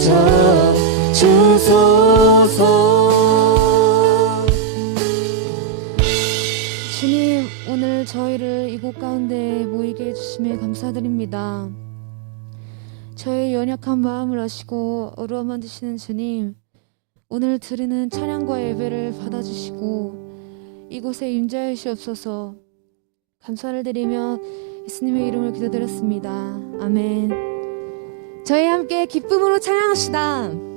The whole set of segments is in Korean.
비춰 주소서. 주님, 오늘 저희를 이곳 가운데 모이게 해주심에 감사드립니다. 저의 연약한 마음을 아시고 어루워 만드시는 주님, 오늘 드리는 찬양과 예배를 받아주시고 이곳에 임재하여 주옵소서. 감사를 드리며 예수님의 이름을 기도드렸습니다. 아멘. 저희 함께 기쁨으로 찬양합시다.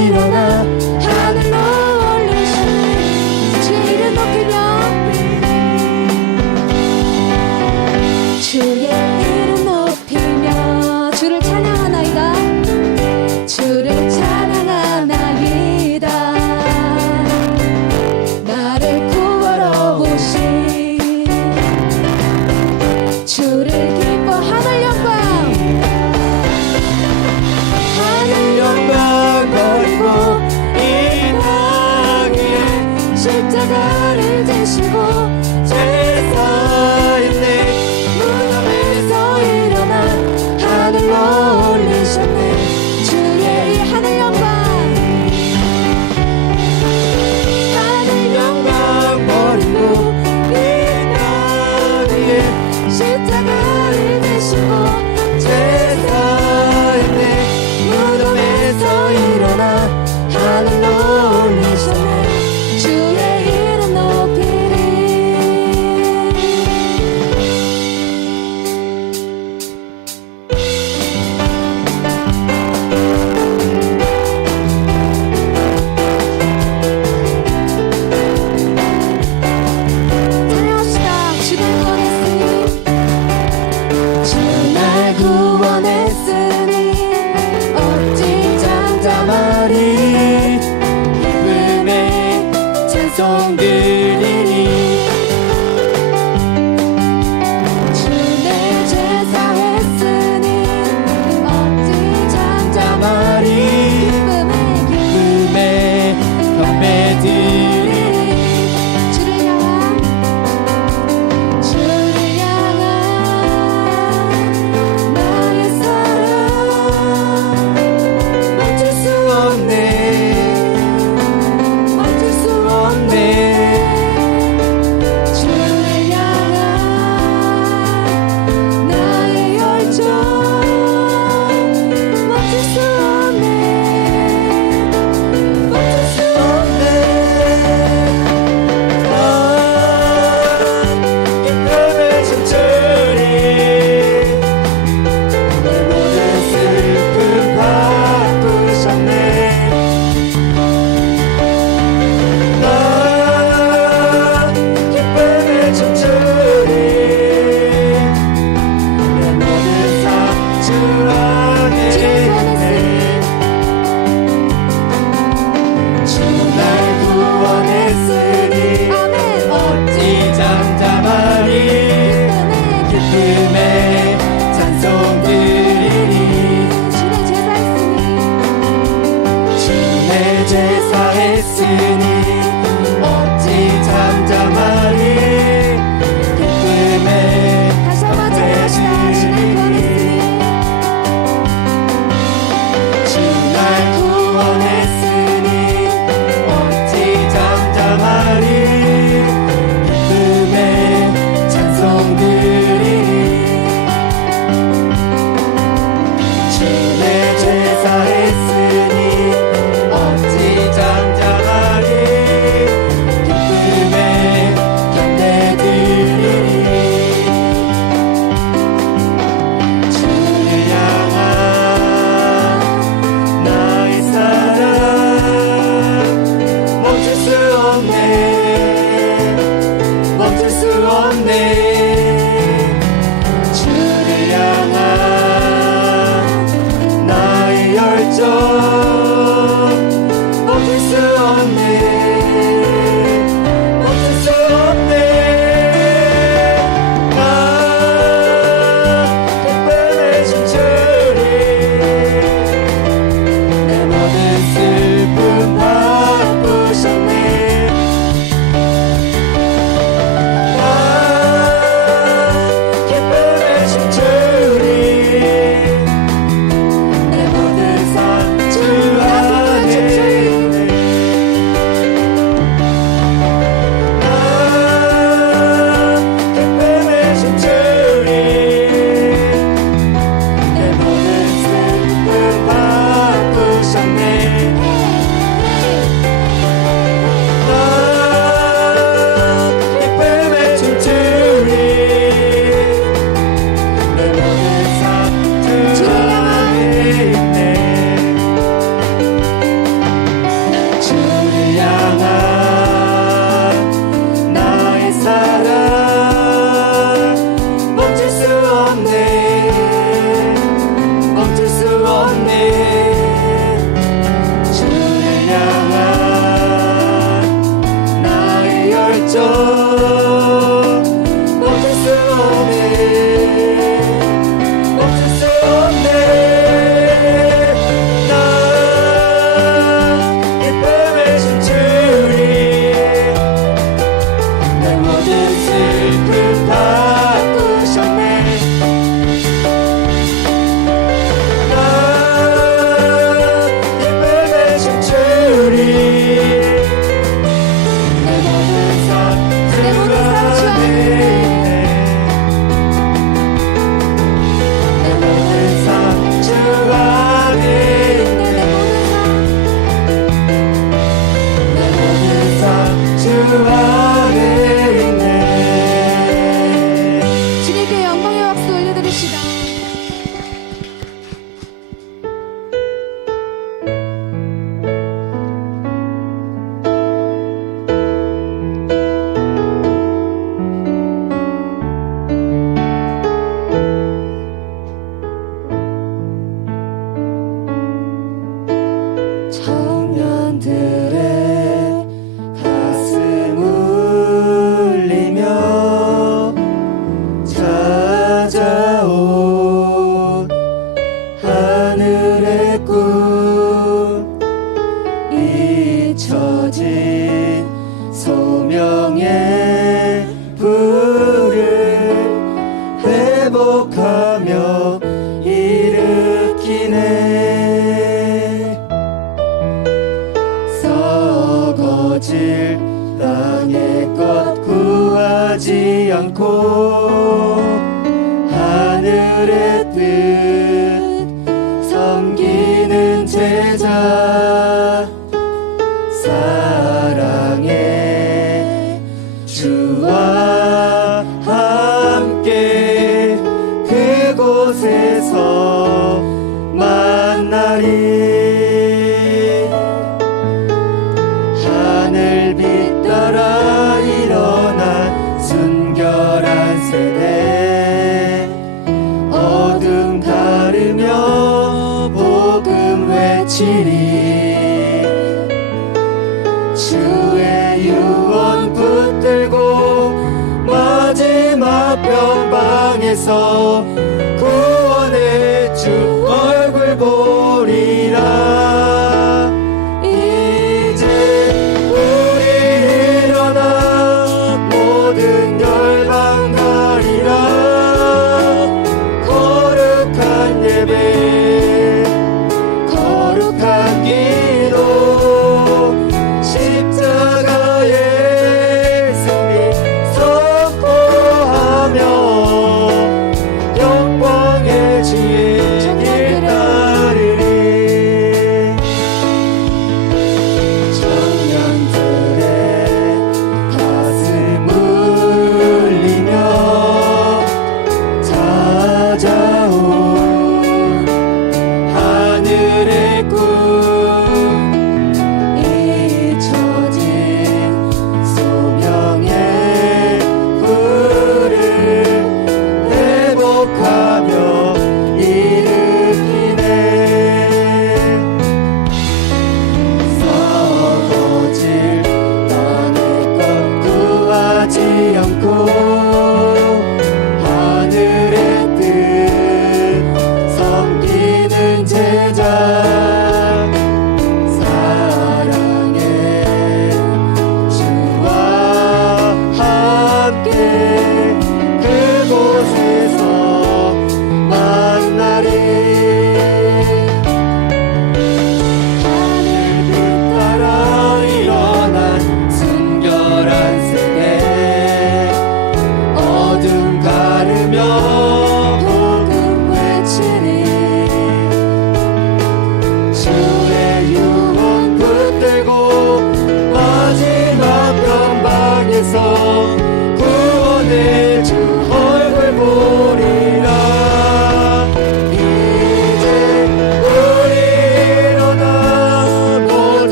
일어나 하늘로 올리시네. 주의 이름 높이며 주의 이름 높이며 주를 찬양하나이다. 주를 찬양하나이다. 나를 구하러 오신 주를 기뻐 하늘 영광 버리고 이 땅 위에 십자가를 지시고 죄사했네. 무덤에서 일어나 하늘로 올리셨네. 주의 이 하늘 영광 버리고 이 땅 위에 십자가를 지시고 죄사했네. 무덤에서 일어나 하늘로 올리셨네. 주의 이름 높이리. 찬양합시다. 주를 구원했으니 주 날 구원했으니 어찌 잠잠하리. 기쁨의 찬송 드리니 주 내 죄 사했으니 어찌 잠잠하리. 기쁨의 경배 드리니 주를 향한 나의 사랑 하며 일으키네. 썩어질 땅의 것 구하지 않고 하늘의 뜻 섬기는 제자, 사랑의 주와 함께 그곳에서 만나리. 하늘빛 따라 일어난 순결한 세대, 어둠 가르며 복음 외치리. 주의 유언 붙들고 마지막 변방에서 구원의 주 얼굴 보리라. 이제 우리 일어나 모든 열방 가리라. 거룩한 예배, 거룩한 길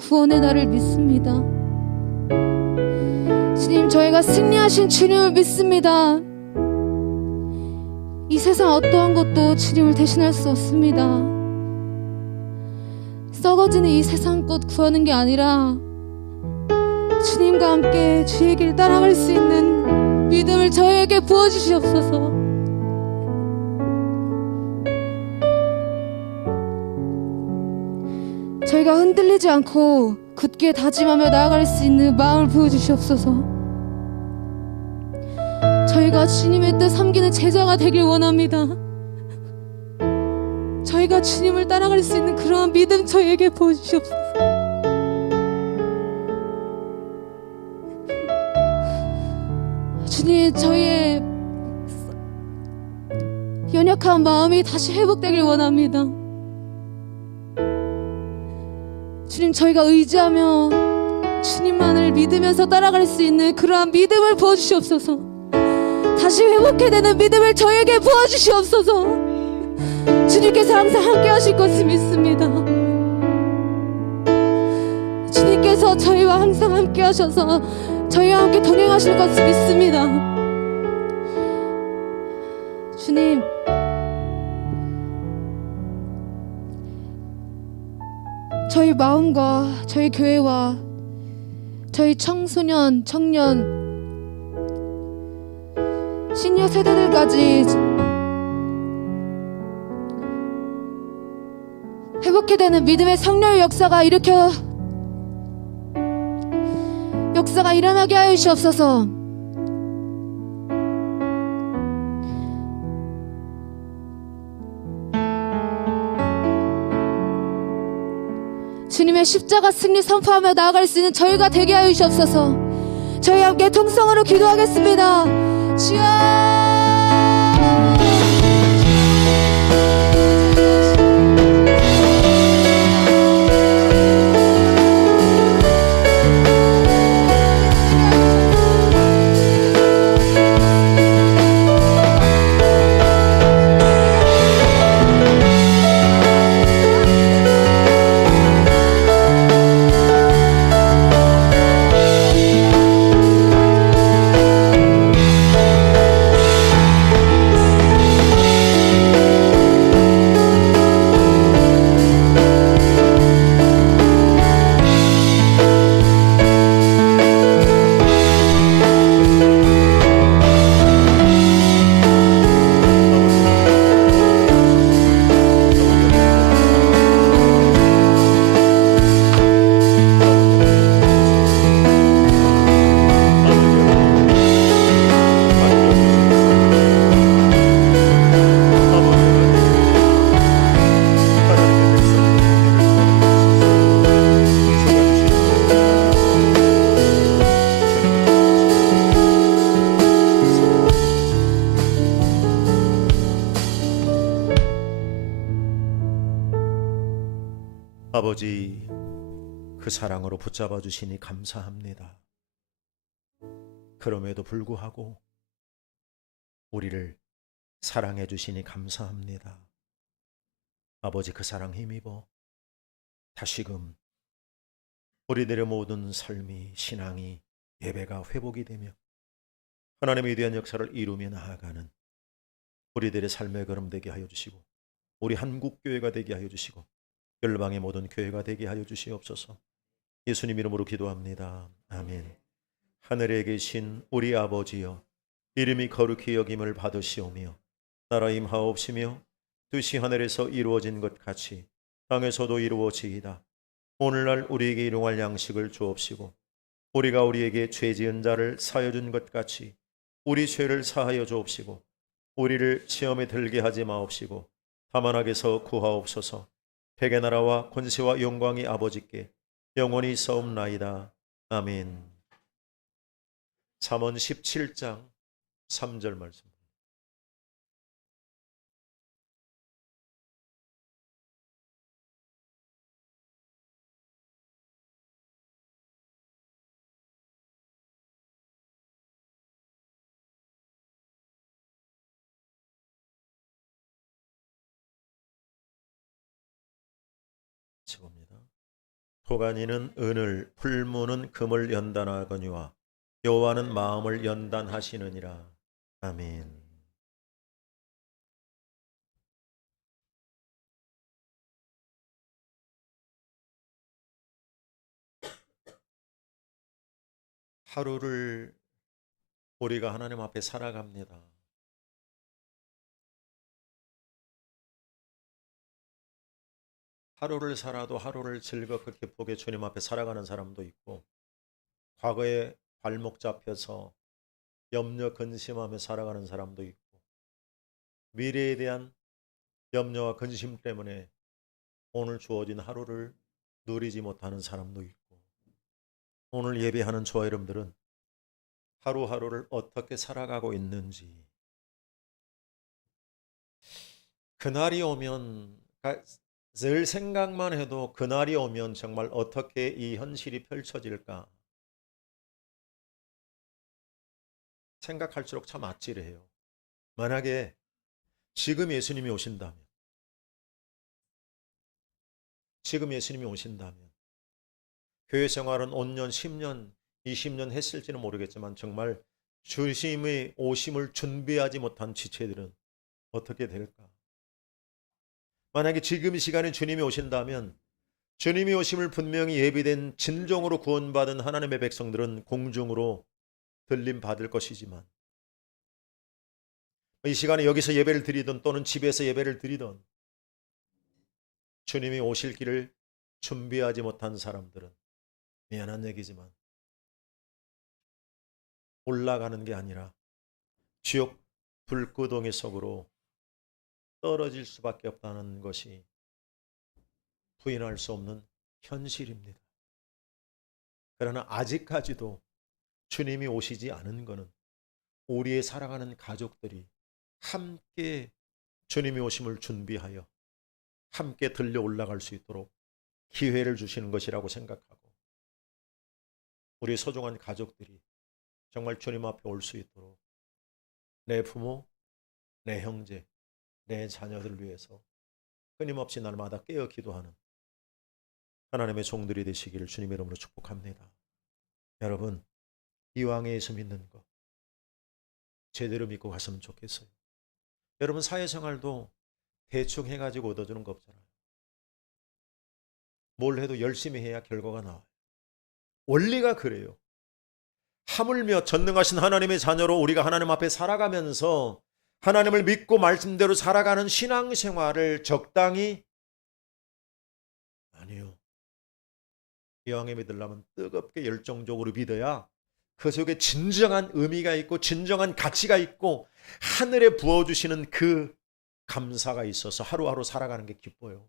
구원의 날을 믿습니다. 주님, 저희가 승리하신 주님을 믿습니다. 이 세상 어떠한 것도 주님을 대신할 수 없습니다. 썩어지는 이 세상 것 구하는 게 아니라 주님과 함께 주의 길 따라갈 수 있는 믿음을 저희에게 부어주시옵소서. 저희가 흔들리지 않고 굳게 다짐하며 나아갈 수 있는 마음을 부어주시옵소서. 저희가 주님의 뜻 섬기는 제자가 되길 원합니다. 저희가 주님을 따라갈 수 있는 그러한 믿음 저희에게 부어주시옵소서. 주님, 저희의 연약한 마음이 다시 회복되길 원합니다. 주님, 저희가 의지하며 주님만을 믿으면서 따라갈 수 있는 그러한 믿음을 부어주시옵소서. 다시 회복해야 되는 믿음을 저에게 부어주시옵소서. 주님께서 항상 함께 하실 것을 믿습니다. 주님께서 저희와 항상 함께 하셔서 저희와 함께 동행하실 것을 믿습니다. 주님, 저희 마음과 저희 교회와 저희 청소년, 청년, 시니어 세대들까지 회복해야 되는 믿음의 성령의 역사가 일어나게 하여 주시옵소서. 주님의 십자가 승리 선포하며 나아갈 수 있는 저희가 되게 하여 주시옵소서. 저희 함께 통성으로 기도하겠습니다. 주여, 아버지, 그 사랑으로 붙잡아 주시니 감사합니다. 그럼에도 불구하고 우리를 사랑해 주시니 감사합니다. 아버지, 그 사랑 힘입어 다시금 우리들의 모든 삶이, 신앙이, 예배가 회복이 되며 하나님의 위대한 역사를 이루며 나아가는 우리들의 삶의 걸음 되게 하여 주시고, 우리 한국교회가 되게 하여 주시고, 열방의 모든 교회가 되게 하여 주시옵소서. 예수님 이름으로 기도합니다. 아멘. 하늘에 계신 우리 아버지여, 이름이 거룩히 여김을 받으시오며 나라 임하옵시며 뜻이 하늘에서 이루어진 것 같이 땅에서도 이루어지이다. 오늘날 우리에게 일용할 양식을 주옵시고, 우리가 우리에게 죄 지은 자를 사하여 준 것 같이 우리 죄를 사하여 주옵시고, 우리를 시험에 들게 하지 마옵시고 다만 악에서 구하옵소서. 백의 나라와 권세와 영광이 아버지께 영원히 있사옵나이다. 아멘. 잠언 17장 3절 말씀. 봅니다. 도가니는 은을, 풀무는 금을 연단하거니와 여호와는 마음을 연단하시느니라. 아멘. 하루를 우리가 하나님 앞에 살아갑니다. 하루를 살아도 하루를 즐겁게 기쁘게 주님 앞에 살아가는 사람도 있고, 과거에 발목 잡혀서 염려 근심하며 살아가는 사람도 있고, 미래에 대한 염려와 근심 때문에 오늘 주어진 하루를 누리지 못하는 사람도 있고, 오늘 예배하는 저와 여러분들은 하루하루를 어떻게 살아가고 있는지, 그날이 오면, 늘 생각만 해도 그날이 오면 정말 어떻게 이 현실이 펼쳐질까 생각할수록 참 아찔해요. 만약에 지금 예수님이 오신다면, 교회 생활은 5년, 10년, 20년 했을지는 모르겠지만 정말 주님의 오심을 준비하지 못한 지체들은 어떻게 될까? 만약에 지금 이 시간에 주님이 오신다면, 주님이 오심을 분명히 예비된 진정으로 구원받은 하나님의 백성들은 공중으로 들림 받을 것이지만, 이 시간에 여기서 예배를 드리든 또는 집에서 예배를 드리든 주님이 오실 길을 준비하지 못한 사람들은 미안한 얘기지만 올라가는 게 아니라 지옥 불구덩이 속으로 떨어질 수밖에 없다는 것이 부인할 수 없는 현실입니다. 그러나 아직까지도 주님이 오시지 않은 것은 우리의 사랑하는 가족들이 함께 주님이 오심을 준비하여 함께 들려 올라갈 수 있도록 기회를 주시는 것이라고 생각하고, 우리 소중한 가족들이 정말 주님 앞에 올 수 있도록 내 부모, 내 형제, 내 자녀들 위해서 끊임없이 날마다 깨어 기도하는 하나님의 종들이 되시기를 주님의 이름으로 축복합니다. 여러분, 이왕에 예수 믿는 거 제대로 믿고 갔으면 좋겠어요. 여러분, 사회생활도 대충 해가지고 얻어주는 거 없잖아요. 뭘 해도 열심히 해야 결과가 나와요. 원리가 그래요. 하물며 전능하신 하나님의 자녀로 우리가 하나님 앞에 살아가면서 하나님을 믿고 말씀대로 살아가는 신앙생활을 적당히, 아니요, 이왕에 믿으려면 뜨겁게 열정적으로 믿어야 그 속에 진정한 의미가 있고 진정한 가치가 있고 하늘에 부어주시는 그 감사가 있어서 하루하루 살아가는 게 기뻐요.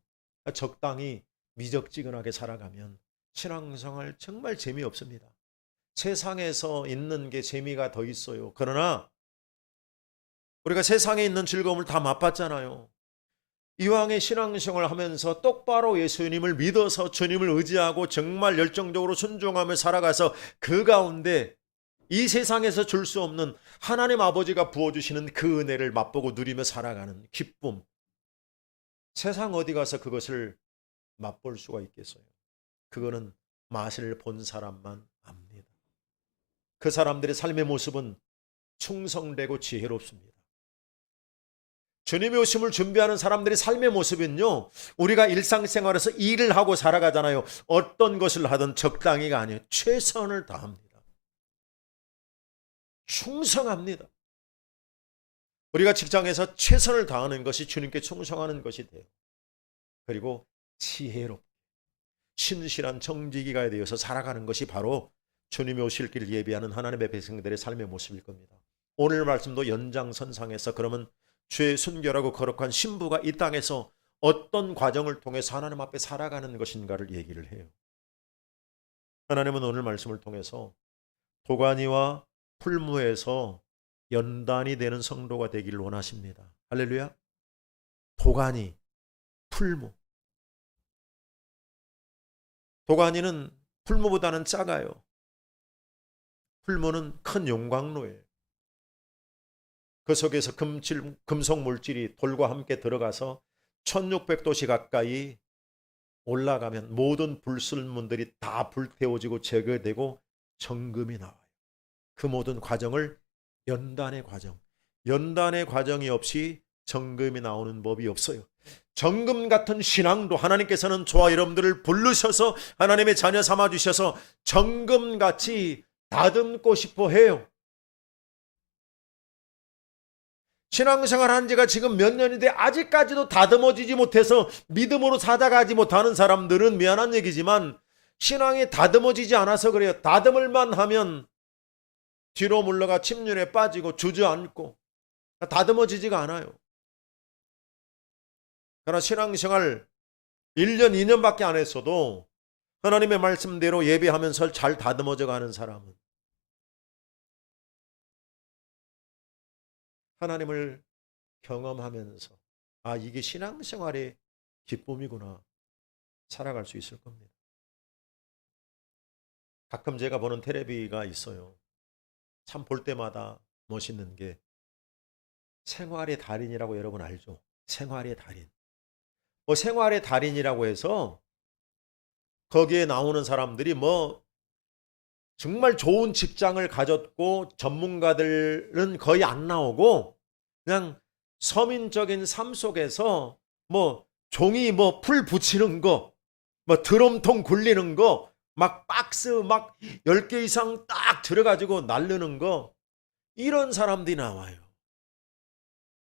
적당히 미적지근하게 살아가면 신앙생활 정말 재미없습니다. 세상에서 있는 게 재미가 더 있어요. 그러나 우리가 세상에 있는 즐거움을 다 맛봤잖아요. 이왕의 신앙생활을 하면서 똑바로 예수님을 믿어서 주님을 의지하고 정말 열정적으로 순종하며 살아가서 그 가운데 이 세상에서 줄 수 없는 하나님 아버지가 부어주시는 그 은혜를 맛보고 누리며 살아가는 기쁨, 세상 어디 가서 그것을 맛볼 수가 있겠어요? 그거는 맛을 본 사람만 압니다. 그 사람들의 삶의 모습은 충성되고 지혜롭습니다. 주님의 오심을 준비하는 사람들의 삶의 모습은요, 우리가 일상생활에서 일을 하고 살아가잖아요. 어떤 것을 하든 적당히가 아니에요. 최선을 다합니다. 충성합니다. 우리가 직장에서 최선을 다하는 것이 주님께 충성하는 것이 돼요. 그리고 지혜롭게 신실한 정직이가 되어서 살아가는 것이 바로 주님이 오실 길을 예비하는 하나님의 백성들의 삶의 모습일 겁니다. 오늘 말씀도 연장선상에서 그러면 주의 순결하고 거룩한 신부가 이 땅에서 어떤 과정을 통해서 하나님 앞에 살아가는 것인가를 얘기를 해요. 하나님은 오늘 말씀을 통해서 도가니와 풀무에서 연단이 되는 성도가 되기를 원하십니다. 할렐루야. 도가니, 풀무. 도가니는 풀무보다는 작아요. 풀무는 큰 용광로예요. 그 속에서 금속 물질이 돌과 함께 들어가서 1600도씨 가까이 올라가면 모든 불순물들이 다 불태워지고 제거되고 정금이 나와요. 그 모든 과정을 연단의 과정, 연단의 과정이 없이 정금이 나오는 법이 없어요. 정금 같은 신앙도 하나님께서는 저와 여러분들을 부르셔서 하나님의 자녀 삼아 주셔서 정금같이 다듬고 싶어 해요. 신앙생활 한 지가 지금 몇 년인데 아직까지도 다듬어지지 못해서 믿음으로 살아가지 못하는 사람들은 미안한 얘기지만 신앙이 다듬어지지 않아서 그래요. 다듬을만 하면 뒤로 물러가 침륜에 빠지고 주저앉고 다듬어지지가 않아요. 그러나 신앙생활 1년, 2년밖에 안 했어도 하나님의 말씀대로 예배하면서 잘 다듬어져 가는 사람은 하나님을 경험하면서 아, 이게 신앙생활의 기쁨이구나 살아갈 수 있을 겁니다. 가끔 제가 보는 텔레비가 있어요. 참 볼 때마다 멋있는 게 생활의 달인이라고 여러분 알죠? 생활의 달인. 생활의 달인이라고 해서 거기에 나오는 사람들이 정말 좋은 직장을 가졌고 전문가들은 거의 안 나오고 그냥 서민적인 삶 속에서 종이 풀 붙이는 거, 드럼통 굴리는 거, 막 박스 막 10개 이상 딱 들어가지고 날르는 거 이런 사람들이 나와요.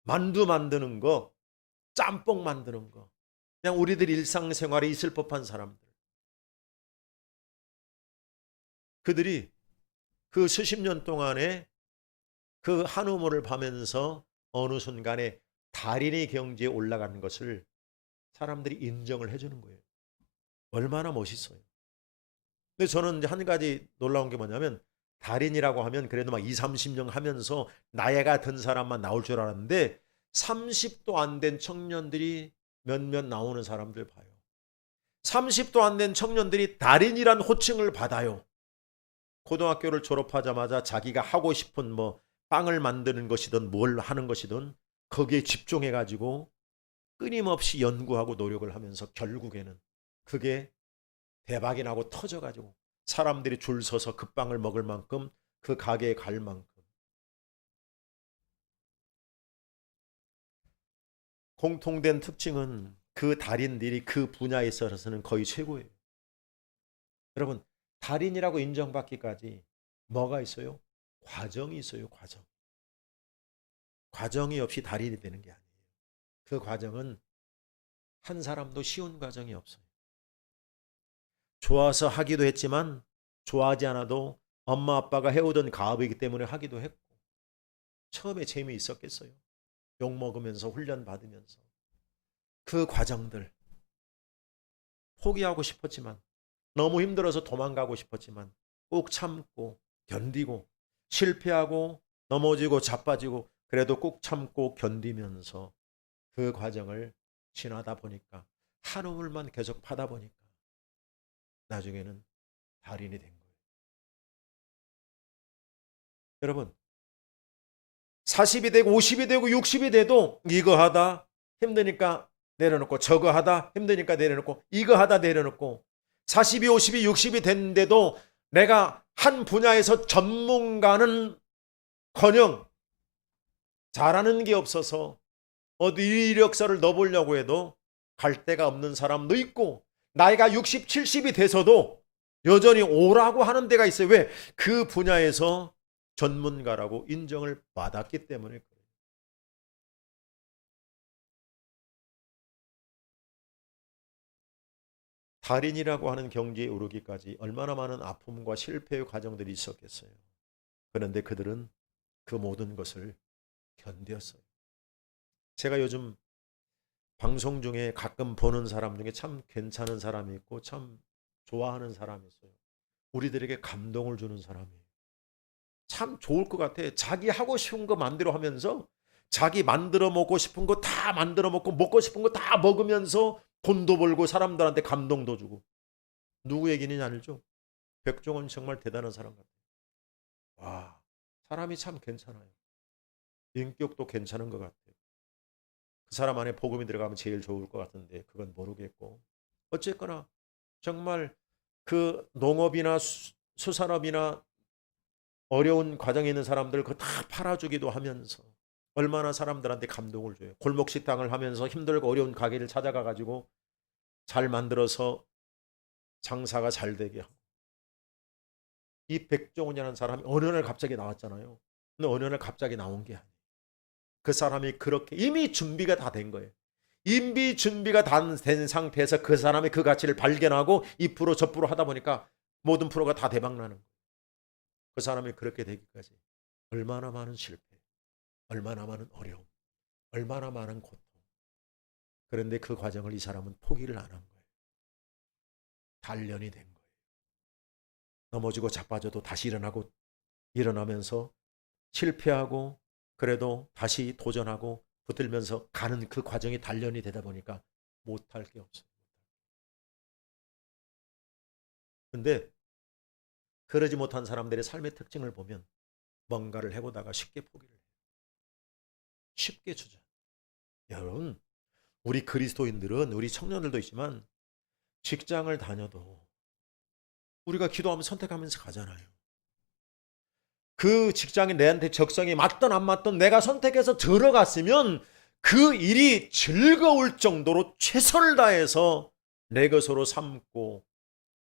만두 만드는 거, 짬뽕 만드는 거. 그냥 우리들 일상생활에 있을 법한 사람들. 그들이 그 수십 년 동안에 그 한우물을 파면서 어느 순간에 달인의 경지에 올라가는 것을 사람들이 인정을 해주는 거예요. 얼마나 멋있어요. 근데 저는 이제 한 가지 놀라운 게 뭐냐면 달인이라고 하면 그래도 막 20, 30년 하면서 나이가 든 사람만 나올 줄 알았는데 30도 안 된 청년들이 몇몇 나오는 사람들 봐요. 30도 안 된 청년들이 달인이란 호칭을 받아요. 고등학교를 졸업하자마자 자기가 하고 싶은 빵을 만드는 것이든 뭘 하는 것이든 거기에 집중해 가지고 끊임없이 연구하고 노력을 하면서 결국에는 그게 대박이 나고 터져 가지고 사람들이 줄 서서 그 빵을 먹을 만큼 그 가게에 갈 만큼 공통된 특징은 그 달인들이 그 분야에 있어서는 거의 최고예요. 여러분, 달인이라고 인정받기까지 뭐가 있어요? 과정이 있어요. 과정. 과정이 없이 달인이 되는 게 아니에요. 그 과정은 한 사람도 쉬운 과정이 없어요. 좋아서 하기도 했지만 좋아하지 않아도 엄마 아빠가 해오던 가업이기 때문에 하기도 했고 처음에 재미있었겠어요. 욕먹으면서 훈련 받으면서 그 과정들 포기하고 싶었지만 너무 힘들어서 도망가고 싶었지만 꼭 참고 견디고 실패하고 넘어지고 자빠지고 그래도 꼭 참고 견디면서 그 과정을 지나다 보니까 한우물만 계속 파다 보니까 나중에는 달인이 된 거예요. 여러분 40이 되고 50이 되고 60이 돼도 이거 하다 힘드니까 내려놓고 저거 하다 힘드니까 내려놓고 이거 하다 내려놓고 40이 50이 60이 됐는데도 내가 한 분야에서 전문가는 커녕 잘하는 게 없어서 어디 이력서를 넣어보려고 해도 갈 데가 없는 사람도 있고 나이가 60, 70이 돼서도 여전히 오라고 하는 데가 있어요. 왜? 그 분야에서 전문가라고 인정을 받았기 때문에 그래요. 달인이라고 하는 경지에 오르기까지 얼마나 많은 아픔과 실패의 과정들이 있었겠어요. 그런데 그들은 그 모든 것을 견뎠어요. 제가 요즘 방송 중에 가끔 보는 사람 중에 참 괜찮은 사람이 있고 참 좋아하는 사람이 있어요. 우리들에게 감동을 주는 사람이에요. 참 좋을 것 같아. 자기 하고 싶은 거 마음대로 하면서 자기 만들어 먹고 싶은 거 다 만들어 먹고 싶은 거 다 먹으면서 돈도 벌고 사람들한테 감동도 주고. 누구 얘기는 알죠? 백종원 정말 대단한 사람 같아요. 와, 사람이 참 괜찮아요. 인격도 괜찮은 것 같아요. 그 사람 안에 복음이 들어가면 제일 좋을 것 같은데 그건 모르겠고 어쨌거나 정말 그 농업이나 수산업이나 어려운 과정에 있는 사람들 그거 다 팔아주기도 하면서 얼마나 사람들한테 감동을 줘요. 골목 식당을 하면서 힘들고 어려운 가게를 찾아가 가지고 잘 만들어서 장사가 잘 되게 하고. 이 백종원이라는 사람이 어느 날 갑자기 나왔잖아요. 근데 어느 날 갑자기 나온 게 아니에요. 그 사람이 그렇게 이미 준비가 다 된 거예요. 이미 준비가 된 상태에서 그 사람이 그 가치를 발견하고 이 프로 저 프로 하다 보니까 모든 프로가 다 대박 나는 거예요. 그 사람이 그렇게 되기까지 얼마나 많은 실패, 얼마나 많은 어려움, 얼마나 많은 고통. 그런데 그 과정을 이 사람은 포기를 안 한 거예요. 단련이 된 거예요. 넘어지고 자빠져도 다시 일어나고 일어나면서 실패하고 그래도 다시 도전하고 붙들면서 가는 그 과정이 단련이 되다 보니까 못할 게 없어요. 근데 그러지 못한 사람들의 삶의 특징을 보면 뭔가를 해보다가 쉽게 포기를 해요. 쉽게 주저. 여러분, 우리 그리스도인들은 우리 청년들도 있지만 직장을 다녀도 우리가 기도하면 선택하면서 가잖아요. 그 직장이 내한테 적성이 맞든 안 맞든 내가 선택해서 들어갔으면 그 일이 즐거울 정도로 최선을 다해서 내 것으로 삼고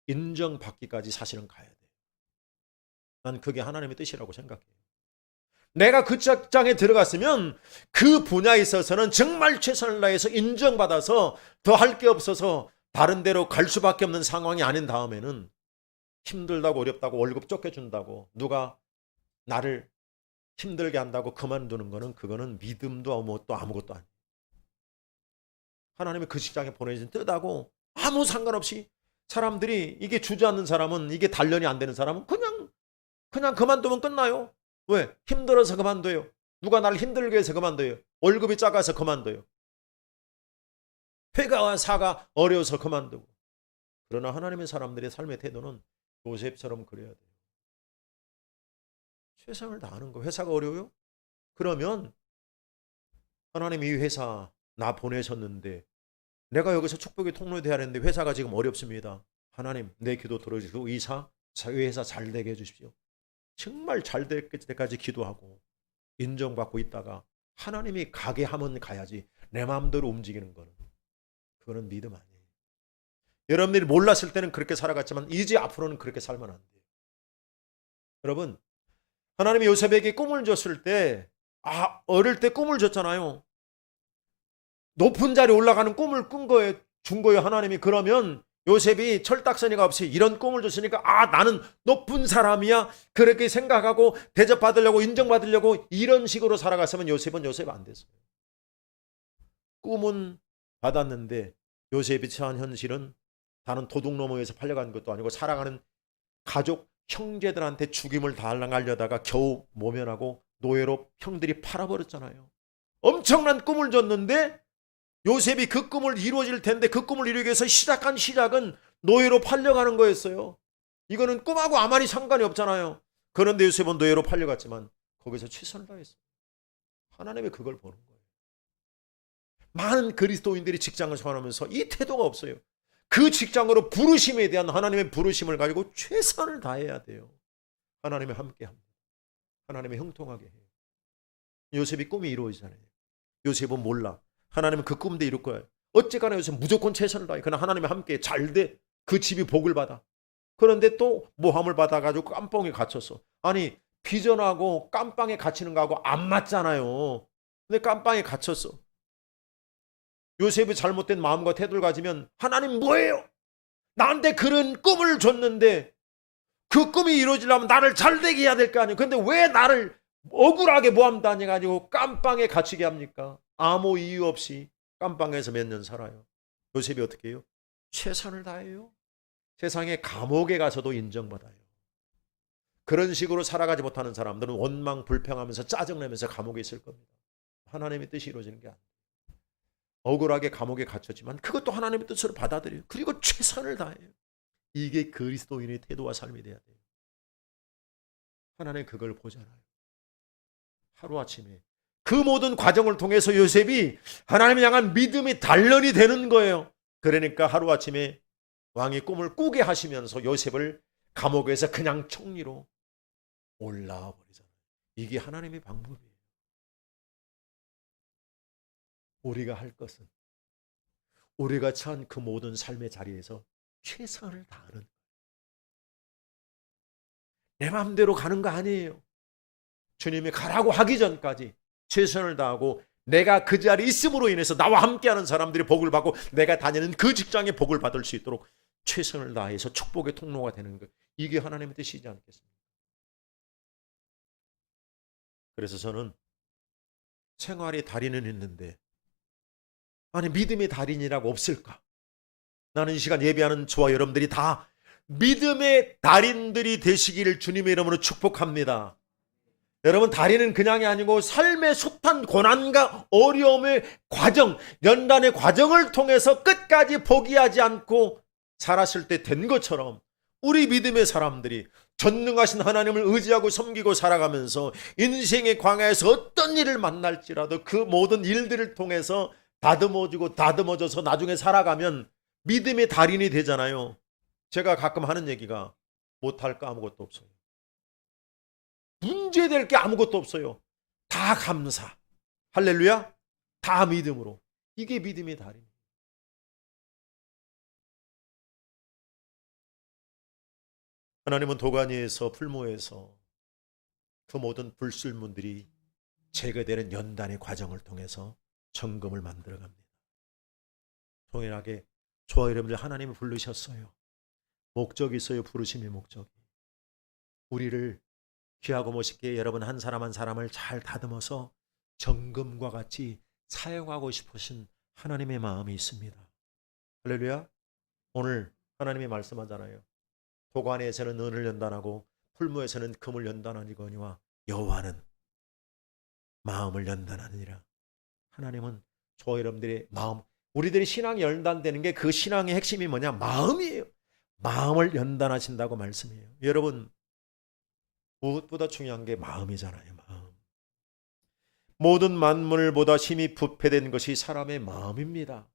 인정받기까지 사실은 가야 돼요. 난 그게 하나님의 뜻이라고 생각해요. 내가 그 직장에 들어갔으면 그 분야에 있어서는 정말 최선을 다해서 인정받아서 더 할 게 없어서 다른 데로 갈 수밖에 없는 상황이 아닌 다음에는 힘들다고 어렵다고 월급 쫓겨준다고 누가 나를 힘들게 한다고 그만두는 거는 그거는 믿음도 아무것도 아니에요. 하나님이 그 직장에 보내신 뜻하고 아무 상관없이 사람들이 이게 주저앉는 사람은 이게 단련이 안 되는 사람은 그냥 그만두면 끝나요. 왜? 힘들어서 그만둬요. 누가 나를 힘들게 해서 그만둬요. 월급이 작아서 그만둬요. 회가와 사가 어려워서 그만두고. 그러나 하나님의 사람들의 삶의 태도는 요셉처럼 그래야 돼요. 최선을 다하는 거. 회사가 어려워요? 그러면 하나님 이 회사 나 보내셨는데 내가 여기서 축복의 통로에 돼야 하는데 회사가 지금 어렵습니다. 하나님 내 기도 들어주시고 이 회사 잘 되게 해주십시오. 정말 잘 될 때까지 기도하고 인정받고 있다가 하나님이 가게 하면 가야지 내 마음대로 움직이는 거는 그거는 믿음 아니에요. 여러분들이 몰랐을 때는 그렇게 살아갔지만 이제 앞으로는 그렇게 살면 안 돼요. 여러분, 하나님이 요셉에게 꿈을 줬을 때 어릴 때 꿈을 줬잖아요. 높은 자리에 올라가는 꿈을 준 거예요. 하나님이. 그러면 요셉이 철딱서니가 없이 이런 꿈을 줬으니까 나는 높은 사람이야 그렇게 생각하고 대접받으려고 인정받으려고 이런 식으로 살아갔으면 요셉 안 됐어요. 꿈은 받았는데 요셉이 처한 현실은 다른 도둑놈에서 팔려간 것도 아니고 살아가는 가족 형제들한테 죽임을 당하려다가 겨우 모면하고 노예로 형들이 팔아버렸잖아요. 엄청난 꿈을 줬는데 요셉이 그 꿈을 이루어질 텐데 그 꿈을 이루기 위해서 시작한 시작은 노예로 팔려가는 거였어요. 이거는 꿈하고 아무리 상관이 없잖아요. 그런데 요셉은 노예로 팔려갔지만 거기서 최선을 다했어요. 하나님이 그걸 보는 거예요. 많은 그리스도인들이 직장을 생활하면서 이 태도가 없어요. 그 직장으로 부르심에 대한 하나님의 부르심을 가지고 최선을 다해야 돼요. 하나님이 함께합니다. 하나님이 형통하게 해요. 요셉이 꿈이 이루어지잖아요. 요셉은 몰라. 하나님은 그 꿈도 이룰 거예요. 어쨌거나 요셉 무조건 최선을 다해. 그러나 하나님이 함께 잘 돼. 그 집이 복을 받아. 그런데 또 모함을 받아가지고 깜빵에 갇혔어. 아니 비전하고 깜빵에 갇히는 거하고 안 맞잖아요. 근데 깜빵에 갇혔어. 요셉이 잘못된 마음과 태도를 가지면 하나님 뭐예요? 나한테 그런 꿈을 줬는데 그 꿈이 이루어지려면 나를 잘되게 해야 될 거 아니에요. 근데 왜 나를 억울하게 모함당해가지고 깜빵에 갇히게 합니까? 아무 이유 없이 깜빵에서 몇 년 살아요. 요셉이 어떻게 해요? 최선을 다해요. 세상에 감옥에 가서도 인정받아요. 그런 식으로 살아가지 못하는 사람들은 원망 불평하면서 짜증내면서 감옥에 있을 겁니다. 하나님의 뜻이 이루어지는 게 아니에요. 억울하게 감옥에 갇혔지만 그것도 하나님의 뜻으로 받아들여요. 그리고 최선을 다해요. 이게 그리스도인의 태도와 삶이 돼야 돼요. 하나님 그걸 보잖아요. 하루아침에 그 모든 과정을 통해서 요셉이 하나님을 향한 믿음이 단련이 되는 거예요. 그러니까 하루아침에 왕이 꿈을 꾸게 하시면서 요셉을 감옥에서 그냥 총리로 올라와 버리잖아요. 이게 하나님의 방법이에요. 우리가 할 것은 우리가 처한 그 모든 삶의 자리에서 최선을 다하는, 내 마음대로 가는 거 아니에요. 주님이 가라고 하기 전까지 최선을 다하고 내가 그 자리에 있음으로 인해서 나와 함께하는 사람들이 복을 받고 내가 다니는 그 직장에 복을 받을 수 있도록 최선을 다해서 축복의 통로가 되는 것, 이게 하나님의 뜻이지 않겠습니까? 그래서 저는 생활의 달인은 있는데 아니 믿음의 달인이라고 없을까? 나는 이 시간 예배하는 저와 여러분들이 다 믿음의 달인들이 되시기를 주님의 이름으로 축복합니다. 여러분, 달인은 그냥이 아니고 삶의 숱한 고난과 어려움의 과정, 연단의 과정을 통해서 끝까지 포기하지 않고 살았을 때 된 것처럼 우리 믿음의 사람들이 전능하신 하나님을 의지하고 섬기고 살아가면서 인생의 광야에서 어떤 일을 만날지라도 그 모든 일들을 통해서 다듬어지고 다듬어져서 나중에 살아가면 믿음의 달인이 되잖아요. 제가 가끔 하는 얘기가 못할 거 아무것도 없어요. 문제될 게 아무것도 없어요. 다 감사. 할렐루야. 다 믿음으로. 이게 믿음의 달인. 하나님은 도가니에서 풀무에서 그 모든 불순물들이 제거되는 연단의 과정을 통해서 정금을 만들어갑니다. 동일하게 저와 여러분들 하나님이 부르셨어요. 목적이 있어요. 부르심의 목적이. 우리를 귀하고 멋있게 여러분 한 사람 한 사람을 잘 다듬어서 정금과 같이 사용하고 싶으신 하나님의 마음이 있습니다. 할렐루야. 오늘 하나님이 말씀하잖아요. 도관에서는 은을 연단하고 풀무에서는 금을 연단하니거니와 여호와는 마음을 연단하느니라. 하나님은 저와 여러분들의 마음, 우리들의 신앙이 연단되는 게 그 신앙의 핵심이 뭐냐? 마음이에요. 마음을 연단하신다고 말씀해요. 여러분, 무엇보다 중요한 게 마음이잖아요. 마음. 모든 만물보다 힘이 부패된 것이 사람의 마음입니다.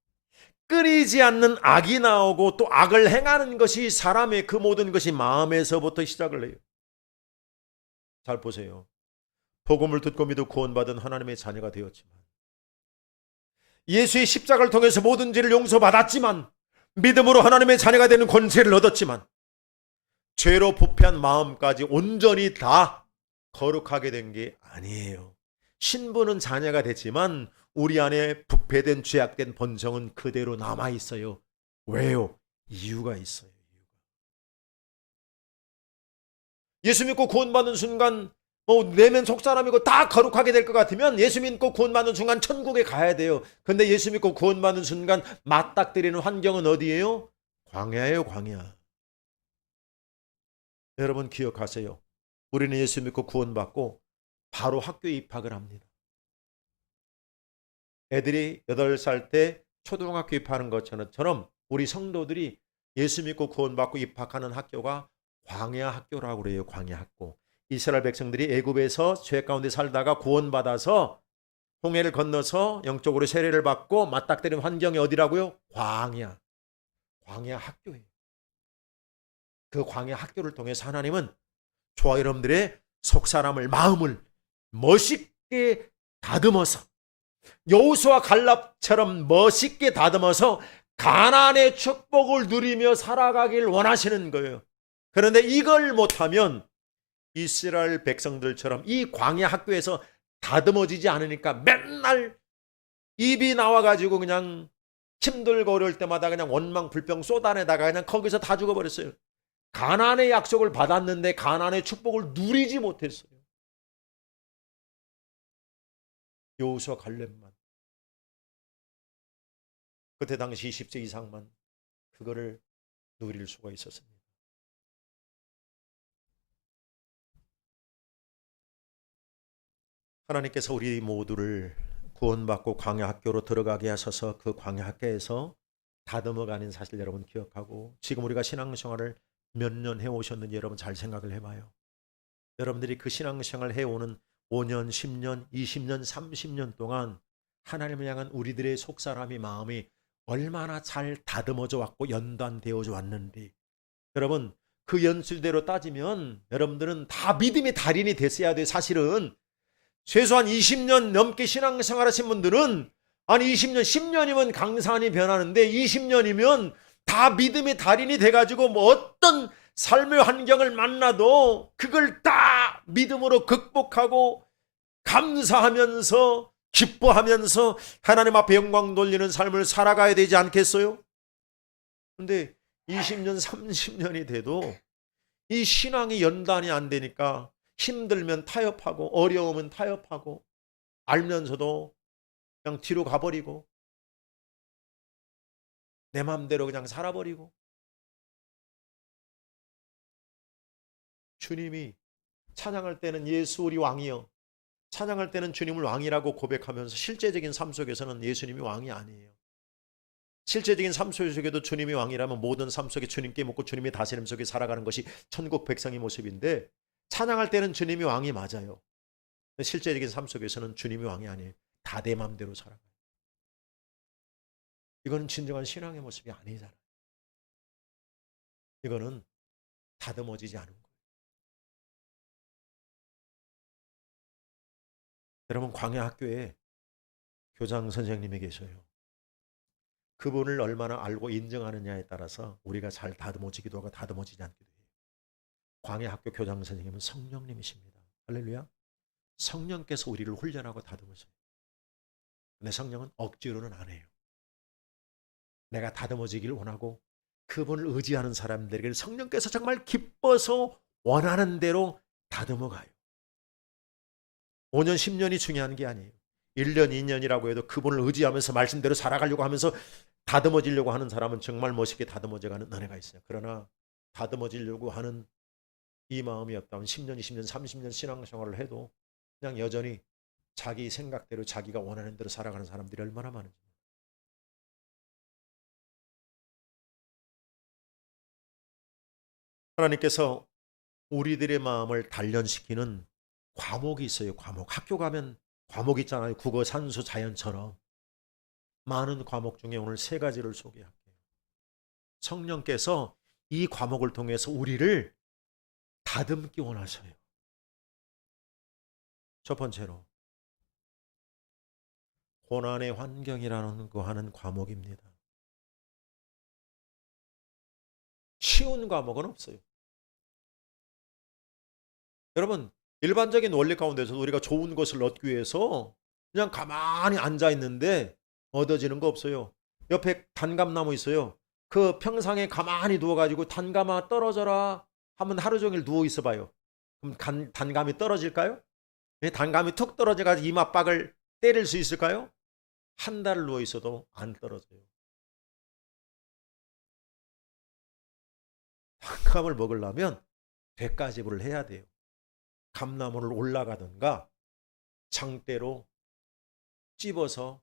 끊이지 않는 악이 나오고 또 악을 행하는 것이 사람의 그 모든 것이 마음에서부터 시작을 해요. 잘 보세요. 복음을 듣고 믿어 구원받은 하나님의 자녀가 되었지만, 예수의 십자가를 통해서 모든 죄를 용서받았지만, 믿음으로 하나님의 자녀가 되는 권세를 얻었지만, 죄로 부패한 마음까지 온전히 다 거룩하게 된 게 아니에요. 신부는 자녀가 됐지만 우리 안에 부패된 죄악된 본성은 그대로 남아 있어요. 왜요? 이유가 있어요. 예수 믿고 구원받는 순간 내면 속사람이고 다 거룩하게 될 것 같으면 예수 믿고 구원받는 순간 천국에 가야 돼요. 근데 예수 믿고 구원받는 순간 맞닥뜨리는 환경은 어디예요? 광야예요. 광야. 여러분 기억하세요. 우리는 예수 믿고 구원받고 바로 학교에 입학을 합니다. 애들이 8살 때 초등학교 입학하는 것처럼 우리 성도들이 예수 믿고 구원받고 입학하는 학교가 광야 학교라고 그래요. 광야 학교. 이스라엘 백성들이 애굽에서 죄 가운데 살다가 구원받아서 홍해를 건너서 영적으로 세례를 받고 맞닥뜨린 환경이 어디라고요? 광야. 광야 학교예요. 그 광야 학교를 통해서 하나님은 저와 여러분들의 속사람을, 마음을 멋있게 다듬어서 여호수아 갈렙처럼 멋있게 다듬어서 가나안의 축복을 누리며 살아가길 원하시는 거예요. 그런데 이걸 못하면 이스라엘 백성들처럼 이 광야 학교에서 다듬어지지 않으니까 맨날 입이 나와가지고 그냥 힘들고 어려울 때마다 그냥 원망 불평 쏟아내다가 그냥 거기서 다 죽어버렸어요. 가나안의 약속을 받았는데 가나안의 축복을 누리지 못했어요. 여호수아 갈렙만. 그때 당시 20세 이상만 그거를 누릴 수가 있었습니다. 하나님께서 우리 모두를 구원받고 광야 학교로 들어가게 하셔서 그 광야 학교에서 다듬어가는 사실 여러분 기억하고, 지금 우리가 신앙생활을 몇 년 해오셨는지 여러분 잘 생각을 해봐요. 여러분들이 그 신앙생활을 해오는 5년, 10년, 20년, 30년 동안 하나님을 향한 우리들의 속사람의 마음이 얼마나 잘 다듬어져 왔고 연단되어져 왔는지, 여러분 그 연출대로 따지면 여러분들은 다 믿음의 달인이 됐어야 돼요. 사실은 최소한 20년 넘게 신앙생활 하신 분들은, 아니 20년 10년이면 강산이 변하는데 20년이면 다 믿음의 달인이 돼가지고 뭐 어떤 삶의 환경을 만나도 그걸 다 믿음으로 극복하고 감사하면서 기뻐하면서 하나님 앞에 영광 돌리는 삶을 살아가야 되지 않겠어요? 근데 20년 30년이 돼도 이 신앙이 연단이 안 되니까 힘들면 타협하고 어려우면 타협하고 알면서도 그냥 뒤로 가버리고 내 마음대로 그냥 살아버리고, 주님이 찬양할 때는 예수 우리 왕이여, 찬양할 때는 주님을 왕이라고 고백하면서 실제적인 삶 속에서는 예수님이 왕이 아니에요. 실제적인 삶 속에도 주님이 왕이라면 모든 삶 속에 주님께 묻고 주님의 다스림 속에 살아가는 것이 천국 백성의 모습인데, 찬양할 때는 주님이 왕이 맞아요. 실제적인 삶 속에서는 주님이 왕이 아니에요. 다 내 마음대로 살아가요. 이거는 진정한 신앙의 모습이 아니잖아요. 이거는 다듬어지지 않은 거예요. 여러분 광야 학교에 교장 선생님이 계셔요. 그분을 얼마나 알고 인정하느냐에 따라서 우리가 잘 다듬어지기도 하고 다듬어지지 않기도 해요. 광야 학교 교장 선생님은 성령님이십니다. 할렐루야. 성령께서 우리를 훈련하고 다듬으셔요. 근데 성령은 억지로는 안 해요. 내가 다듬어지기를 원하고 그분을 의지하는 사람들에게 성령께서 정말 기뻐서 원하는 대로 다듬어 가요. 5년 10년이 중요한 게 아니에요. 1년 2년이라고 해도 그분을 의지하면서 말씀대로 살아가려고 하면서 다듬어지려고 하는 사람은 정말 멋있게 다듬어져가는 은혜가 있어요. 그러나 다듬어지려고 하는 이 마음이 없다면 10년 20년 30년 신앙생활을 해도 그냥 여전히 자기 생각대로 자기가 원하는 대로 살아가는 사람들이 얼마나 많은지. 하나님께서 우리들의 마음을 단련시키는 과목이 있어요. 과목. 학교 가면 과목 있잖아요. 국어, 산수, 자연처럼 많은 과목 중에 오늘 세 가지를 소개할게요. 성령께서 이 과목을 통해서 우리를 다듬기 원하셔요. 첫 번째로 고난의 환경이라는 거 하는 과목입니다. 쉬운 과목은 없어요. 여러분 일반적인 원리 가운데서 우리가 좋은 것을 얻기 위해서 그냥 가만히 앉아 있는데 얻어지는 거 없어요. 옆에 단감나무 있어요. 그 평상에 가만히 누워가지고 단감아 떨어져라 하면 하루 종일 누워 있어 봐요. 그럼 단감이 떨어질까요? 단감이 툭 떨어져가지고 이마박을 때릴 수 있을까요? 한 달 누워 있어도 안 떨어져요. 단감을 먹으려면 대가지불을 해야 돼요. 감나무를 올라가든가 장대로 찝어서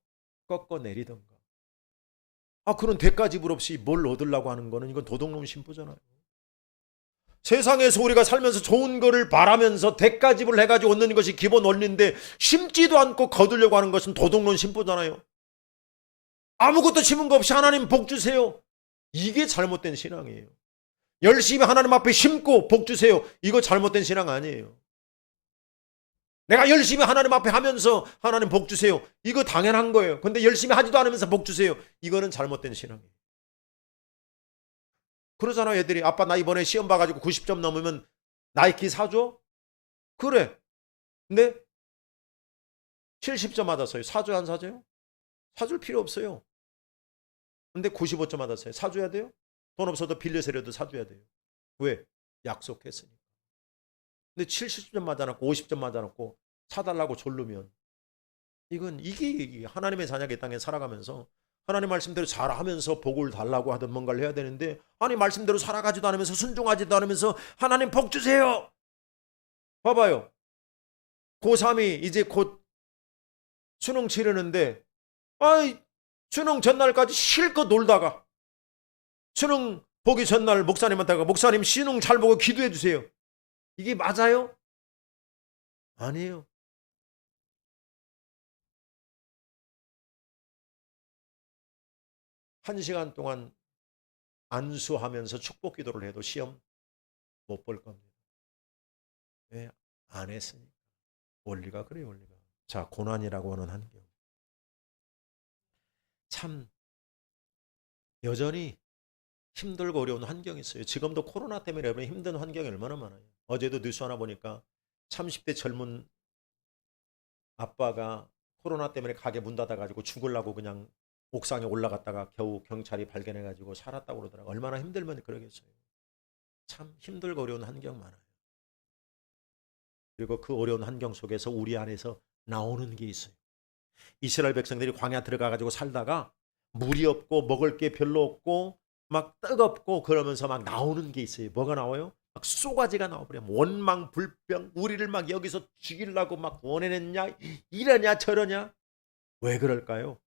꺾어 내리든가. 그런 대가지불 없이 뭘 얻으려고 하는 거는 이건 도둑놈 심부잖아요. 세상에서 우리가 살면서 좋은 거를 바라면서 대가지불 해가지고 얻는 것이 기본 원리인데 심지도 않고 거두려고 하는 것은 도둑놈 심부잖아요. 아무것도 심은 거 없이 하나님 복 주세요. 이게 잘못된 신앙이에요. 열심히 하나님 앞에 심고 복 주세요. 이거 잘못된 신앙 아니에요. 내가 열심히 하나님 앞에 하면서 하나님 복 주세요. 이거 당연한 거예요. 근데 열심히 하지도 않으면서 복 주세요. 이거는 잘못된 신앙이에요. 그러잖아요. 애들이 아빠 나 이번에 시험 봐가지고 90점 넘으면 나이키 사줘? 그래. 근데 70점 받았어요. 사줘요 안 사줘요? 사줄 필요 없어요. 근데 95점 받았어요. 사줘야 돼요? 돈 없어도 빌려서라도 사줘야 돼요. 왜? 약속했으니까. 근데 70점 맞아놓고 50점 맞아놓고 사달라고 졸르면 이게 하나님의 자녀가 이 땅에 살아가면서 하나님 말씀대로 잘하면서 복을 달라고 하든 뭔가를 해야 되는데, 아니 말씀대로 살아가지도 않으면서 순종하지도 않으면서 하나님 복 주세요. 봐봐요. 고3이 이제 곧 수능 치르는데 수능 전날까지 실컷 놀다가 수능 보기 전날 목사님한테 가 목사님 수능 잘 보고 기도해 주세요. 이게 맞아요? 아니에요. 1시간 동안 안수하면서 축복 기도를 해도 시험 못 볼 겁니다. 왜? 안 했으니까. 원리가 그래요, 원리가. 자, 고난이라고 하는 환경. 참 여전히 힘들고 어려운 환경이 있어요. 지금도 코로나 때문에 여러분 힘든 환경이 얼마나 많아요. 어제도 뉴스 하나 보니까 30대 젊은 아빠가 코로나 때문에 가게 문 닫아가지고 죽으려고 그냥 옥상에 올라갔다가 겨우 경찰이 발견해가지고 살았다고 그러더라고요. 얼마나 힘들면 그러겠어요. 참 힘들고 어려운 환경 많아요. 그리고 그 어려운 환경 속에서 우리 안에서 나오는 게 있어요. 이스라엘 백성들이 광야 들어가가지고 살다가 물이 없고 먹을 게 별로 없고 막 뜨겁고 그러면서 막 나오는 게 있어요. 뭐가 나와요? 막 쏘가지가 나와버려. 원망 불평, 우리를 막 여기서 죽이려고 막 원해냈냐, 이러냐 저러냐. 왜 그럴까요?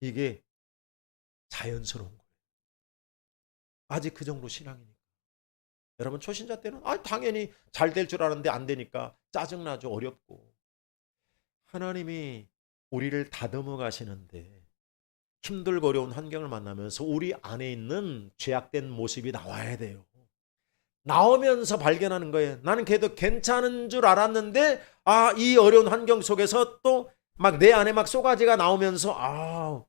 이게 자연스러운 거예요. 아직 그 정도 신앙이니까. 여러분 초신자 때는 당연히 잘 될 줄 아는데 안 되니까 짜증나죠. 어렵고. 하나님이 우리를 다듬어 가시는데 힘들고 어려운 환경을 만나면서 우리 안에 있는 죄악된 모습이 나와야 돼요. 나오면서 발견하는 거예요. 나는 그래도 괜찮은 줄 알았는데 이 어려운 환경 속에서 또 막 내 안에 막 쏘가지가 나오면서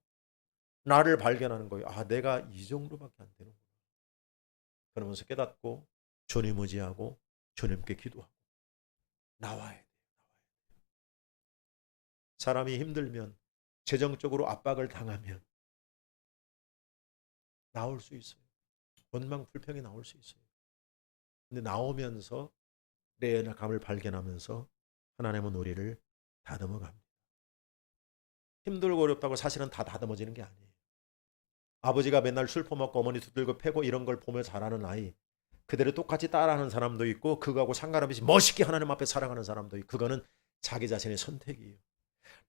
나를 발견하는 거예요. 내가 이 정도밖에 안 되는구나. 그러면서 깨닫고 주님 의지하고 주님께 기도하고 나와야 돼요. 사람이 힘들면 재정적으로 압박을 당하면 나올 수 있어요. 원망 불평이 나올 수 있어요. 근데 나오면서 내 연약함을 발견하면서 하나님은 우리를 다듬어 갑니다. 힘들고 어렵다고 사실은 다 다듬어지는 게 아니에요. 아버지가 맨날 술 퍼먹고 어머니 두들겨 패고 이런 걸 보며 자라는 아이, 그대로 똑같이 따라하는 사람도 있고 그거하고 상관없이 멋있게 하나님 앞에 살아가는 사람도 있고, 그거는 자기 자신의 선택이에요.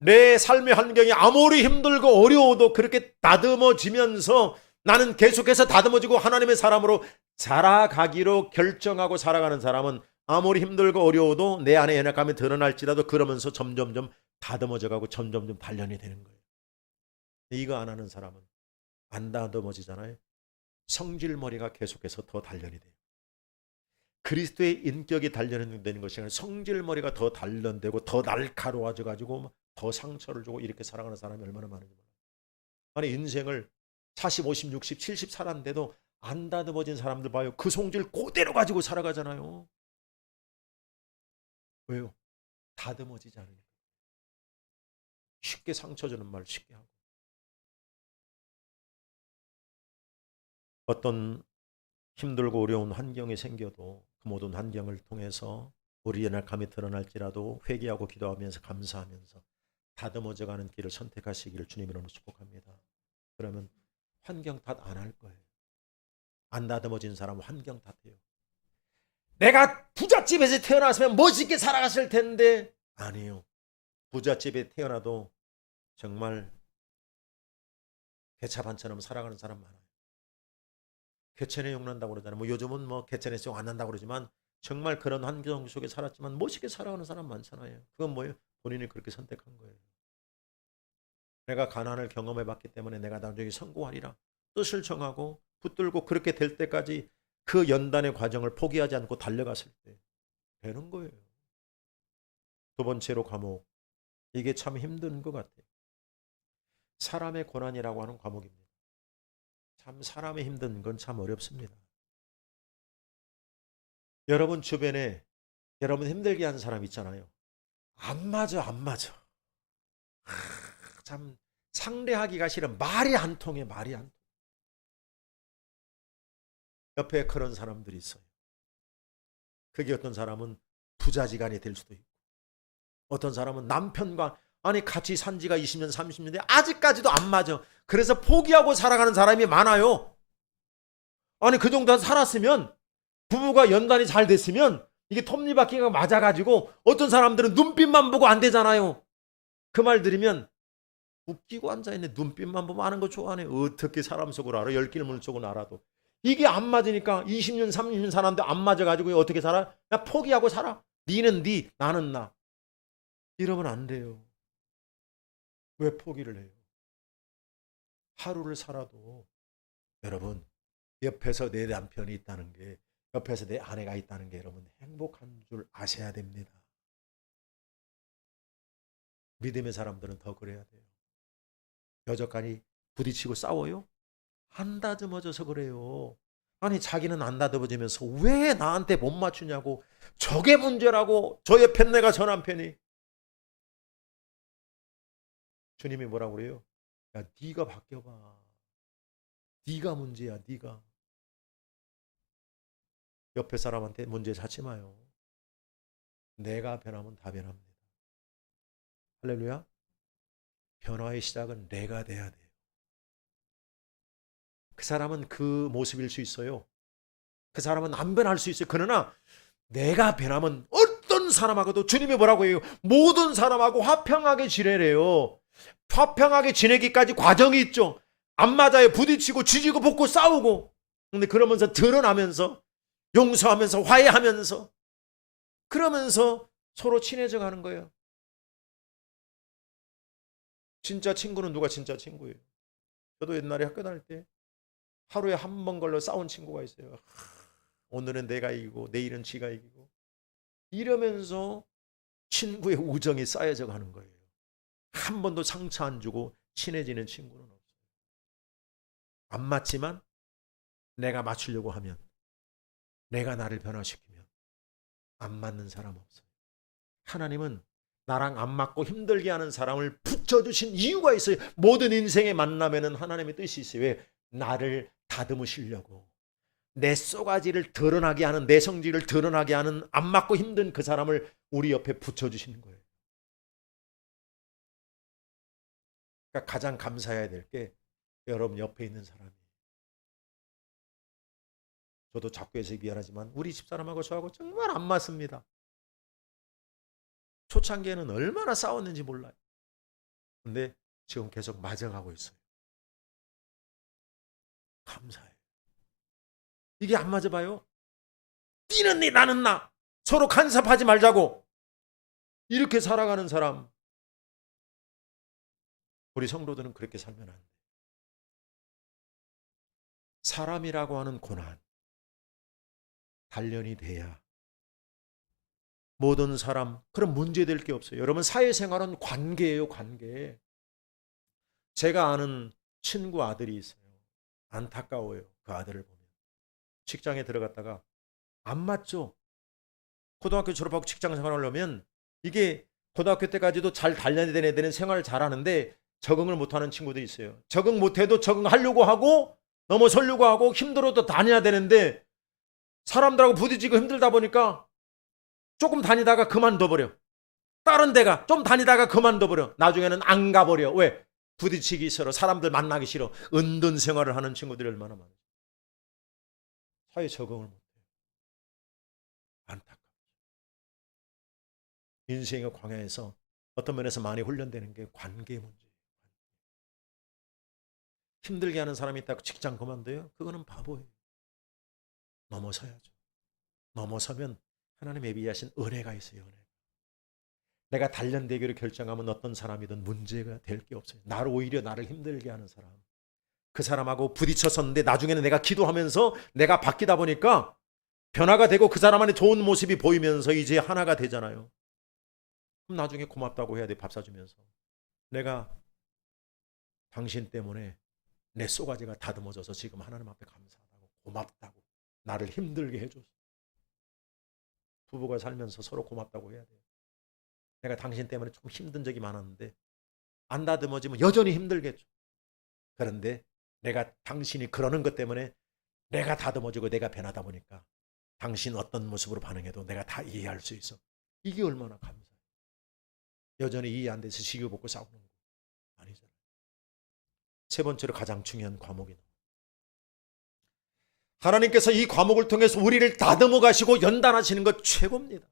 내 삶의 환경이 아무리 힘들고 어려워도 그렇게 다듬어지면서 나는 계속해서 다듬어지고 하나님의 사람으로 자라가기로 결정하고 살아가는 사람은 아무리 힘들고 어려워도 내 안에 연약함이 드러날지라도 그러면서 점점점 다듬어져가고 점점점 단련이 되는 거예요. 이거 안 하는 사람은 안 다듬어지잖아요. 성질머리가 계속해서 더 단련이 돼요. 그리스도의 인격이 단련되는 것이 아니라 성질머리가 더 단련되고 더 날카로워져가지고 더 상처를 주고 이렇게 살아가는 사람이 얼마나 많은지 몰라요. 아니 인생을 40, 50, 60, 70 살았는데도 안 다듬어진 사람들 봐요. 그 성질 그대로 가지고 살아가잖아요. 왜요? 다듬어지지 않으니까. 쉽게 상처 주는 말 쉽게 하고. 어떤 힘들고 어려운 환경이 생겨도 그 모든 환경을 통해서 우리 연약함이 드러날지라도 회개하고 기도하면서 감사하면서 다듬어져가는 길을 선택하시기를 주님 이름으로 축복합니다. 그러면 환경 탓 안 할 거예요. 안 다듬어진 사람은 환경 탓해요. 내가 부잣집에서 태어났으면 멋있게 살아갔을 텐데. 아니에요. 부잣집에 태어나도 정말 개차반처럼 살아가는 사람 많아요. 개천에 욕난다고 그러잖아요. 요즘은 개천에서 욕 안 난다고 그러지만 정말 그런 환경 속에 살았지만 멋있게 살아가는 사람 많잖아요. 그건 뭐예요? 본인이 그렇게 선택한 거예요. 내가 가난을 경험해 봤기 때문에 내가 나중에 성공하리라 뜻을 정하고 붙들고 그렇게 될 때까지 그 연단의 과정을 포기하지 않고 달려갔을 때 되는 거예요. 두 번째로 과목, 이게 참 힘든 것 같아요. 사람의 고난이라고 하는 과목입니다. 참 사람의 힘든 건 참 어렵습니다. 여러분 주변에 여러분 힘들게 하는 사람 있잖아요. 안 맞아. 참 상대하기가 싫은, 말이 안 통해. 옆에 그런 사람들이 있어요. 그게 어떤 사람은 부자지간이 될 수도 있고, 어떤 사람은 남편과 같이 산 지가 20년 30년인데 아직까지도 안 맞아. 그래서 포기하고 살아가는 사람이 많아요. 그 정도 살았으면, 부부가 연단이 잘 됐으면 이게 톱니바퀴가 맞아가지고 어떤 사람들은 눈빛만 보고 안 되잖아요. 그 말 들으면 웃기고 앉아있네. 눈빛만 보면 아는 거 좋아하네. 어떻게 사람 속을 알아? 열길 물속은 알아도. 이게 안 맞으니까 20년 30년 살았는데 안 맞아가지고 어떻게 살아? 그냥 포기하고 살아. 니는 니, 나는 나. 이러면 안 돼요. 왜 포기를 해요? 하루를 살아도 여러분 옆에서 내 남편이 있다는 게, 옆에서 내 아내가 있다는 게 여러분 행복한 줄 아셔야 됩니다. 믿음의 사람들은 더 그래야 돼요. 여전히 부딪히고 싸워요? 안 다듬어져서 그래요. 아니 자기는 안 다듬어지면서 왜 나한테 못 맞추냐고. 저게 문제라고. 저 옆에 내가 저 남편이. 주님이 뭐라고 그래요? 야 네가 바뀌어봐. 네가 문제야. 네가. 옆에 사람한테 문제 찾지 마요. 내가 변하면 다 변합니다. 할렐루야. 변화의 시작은 내가 돼야 돼요. 그 사람은 그 모습일 수 있어요. 그 사람은 안 변할 수 있어요. 그러나 내가 변하면 어떤 사람하고도, 주님이 뭐라고 해요? 모든 사람하고 화평하게 지내래요. 화평하게 지내기까지 과정이 있죠. 안 맞아요. 부딪히고 지지고 볶고 싸우고. 근데 그러면서 드러나면서 용서하면서 화해하면서 그러면서 서로 친해져 가는 거예요. 진짜 친구는 누가 진짜 친구예요? 저도 옛날에 학교 다닐 때 하루에 한 번 걸러 싸운 친구가 있어요. 오늘은 내가 이기고 내일은 지가 이기고 이러면서 친구의 우정이 쌓여져 가는 거예요. 한 번도 상처 안 주고 친해지는 친구는 없어요. 안 맞지만 내가 맞추려고 하면, 내가 나를 변화시키면 안 맞는 사람 없어요. 하나님은 나랑 안 맞고 힘들게 하는 사람을 붙여주신 이유가 있어요. 모든 인생의 만남에는 하나님의 뜻이 있어요. 왜? 나를 다듬으시려고. 내 쏘가지를 드러나게 하는, 내 성질을 드러나게 하는 안 맞고 힘든 그 사람을 우리 옆에 붙여주시는 거예요. 그러니까 가장 감사해야 될 게 여러분 옆에 있는 사람이에요. 저도 자꾸 해서 미안하지만 우리 집사람하고 저하고 정말 안 맞습니다. 초창기에는 얼마나 싸웠는지 몰라요. 근데 지금 계속 맞아가고 있어요. 감사해요. 이게 안 맞아봐요? 니는 니 나는 나, 서로 간섭하지 말자고 이렇게 살아가는 사람, 우리 성도들은 그렇게 살면 안 돼. 사람이라고 하는 고난 단련이 돼야 모든 사람 그런 문제될 게 없어요. 여러분 사회생활은 관계예요. 관계. 제가 아는 친구 아들이 있어요. 안타까워요. 그 아들을 보면. 직장에 들어갔다가 안 맞죠. 고등학교 졸업하고 직장 생활을 하려면 이게 고등학교 때까지도 잘 단련이 되는 생활을 잘하는데 적응을 못하는 친구들이 있어요. 적응 못해도 적응하려고 하고 넘어서려고 하고 힘들어도 다녀야 되는데 사람들하고 부딪히고 힘들다 보니까 조금 다니다가 그만둬버려. 다른 데가 좀 다니다가 그만둬버려. 나중에는 안 가버려. 왜? 부딪히기 싫어. 사람들 만나기 싫어. 은둔 생활을 하는 친구들이 얼마나 많아요. 사회 적응을 못해요. 안타깝죠. 인생의 광야에서 어떤 면에서 많이 훈련되는 게 관계 문제예요. 힘들게 하는 사람이 있다고 직장 그만둬요? 그거는 바보예요. 넘어서야죠. 넘어서면 하나님 예비하신 은혜가 있어요. 은혜. 내가 단련되기로 결정하면 어떤 사람이든 문제가 될 게 없어요. 나를 오히려 나를 힘들게 하는 사람, 그 사람하고 부딪혔었는데 나중에는 내가 기도하면서 내가 바뀌다 보니까 변화가 되고 그 사람 안에 좋은 모습이 보이면서 이제 하나가 되잖아요. 그럼 나중에 고맙다고 해야 돼. 밥 사주면서. 내가 당신 때문에 내 쏘가지가 다듬어져서 지금 하나님 앞에 감사하다고, 고맙다고, 나를 힘들게 해줘서. 부부가 살면서 서로 고맙다고 해야 돼요. 내가 당신 때문에 좀 힘든 적이 많았는데 안 다듬어지면 여전히 힘들겠죠. 그런데 내가 당신이 그러는 것 때문에 내가 다듬어지고 내가 변하다 보니까 당신 어떤 모습으로 반응해도 내가 다 이해할 수 있어. 이게 얼마나 감사해요. 여전히 이해 안 돼서 시기벗고 싸우는 거 아니잖아요. 세 번째로 가장 중요한 과목이, 하나님께서 이 과목을 통해서 우리를 다듬어 가시고 연단하시는 것 최고입니다.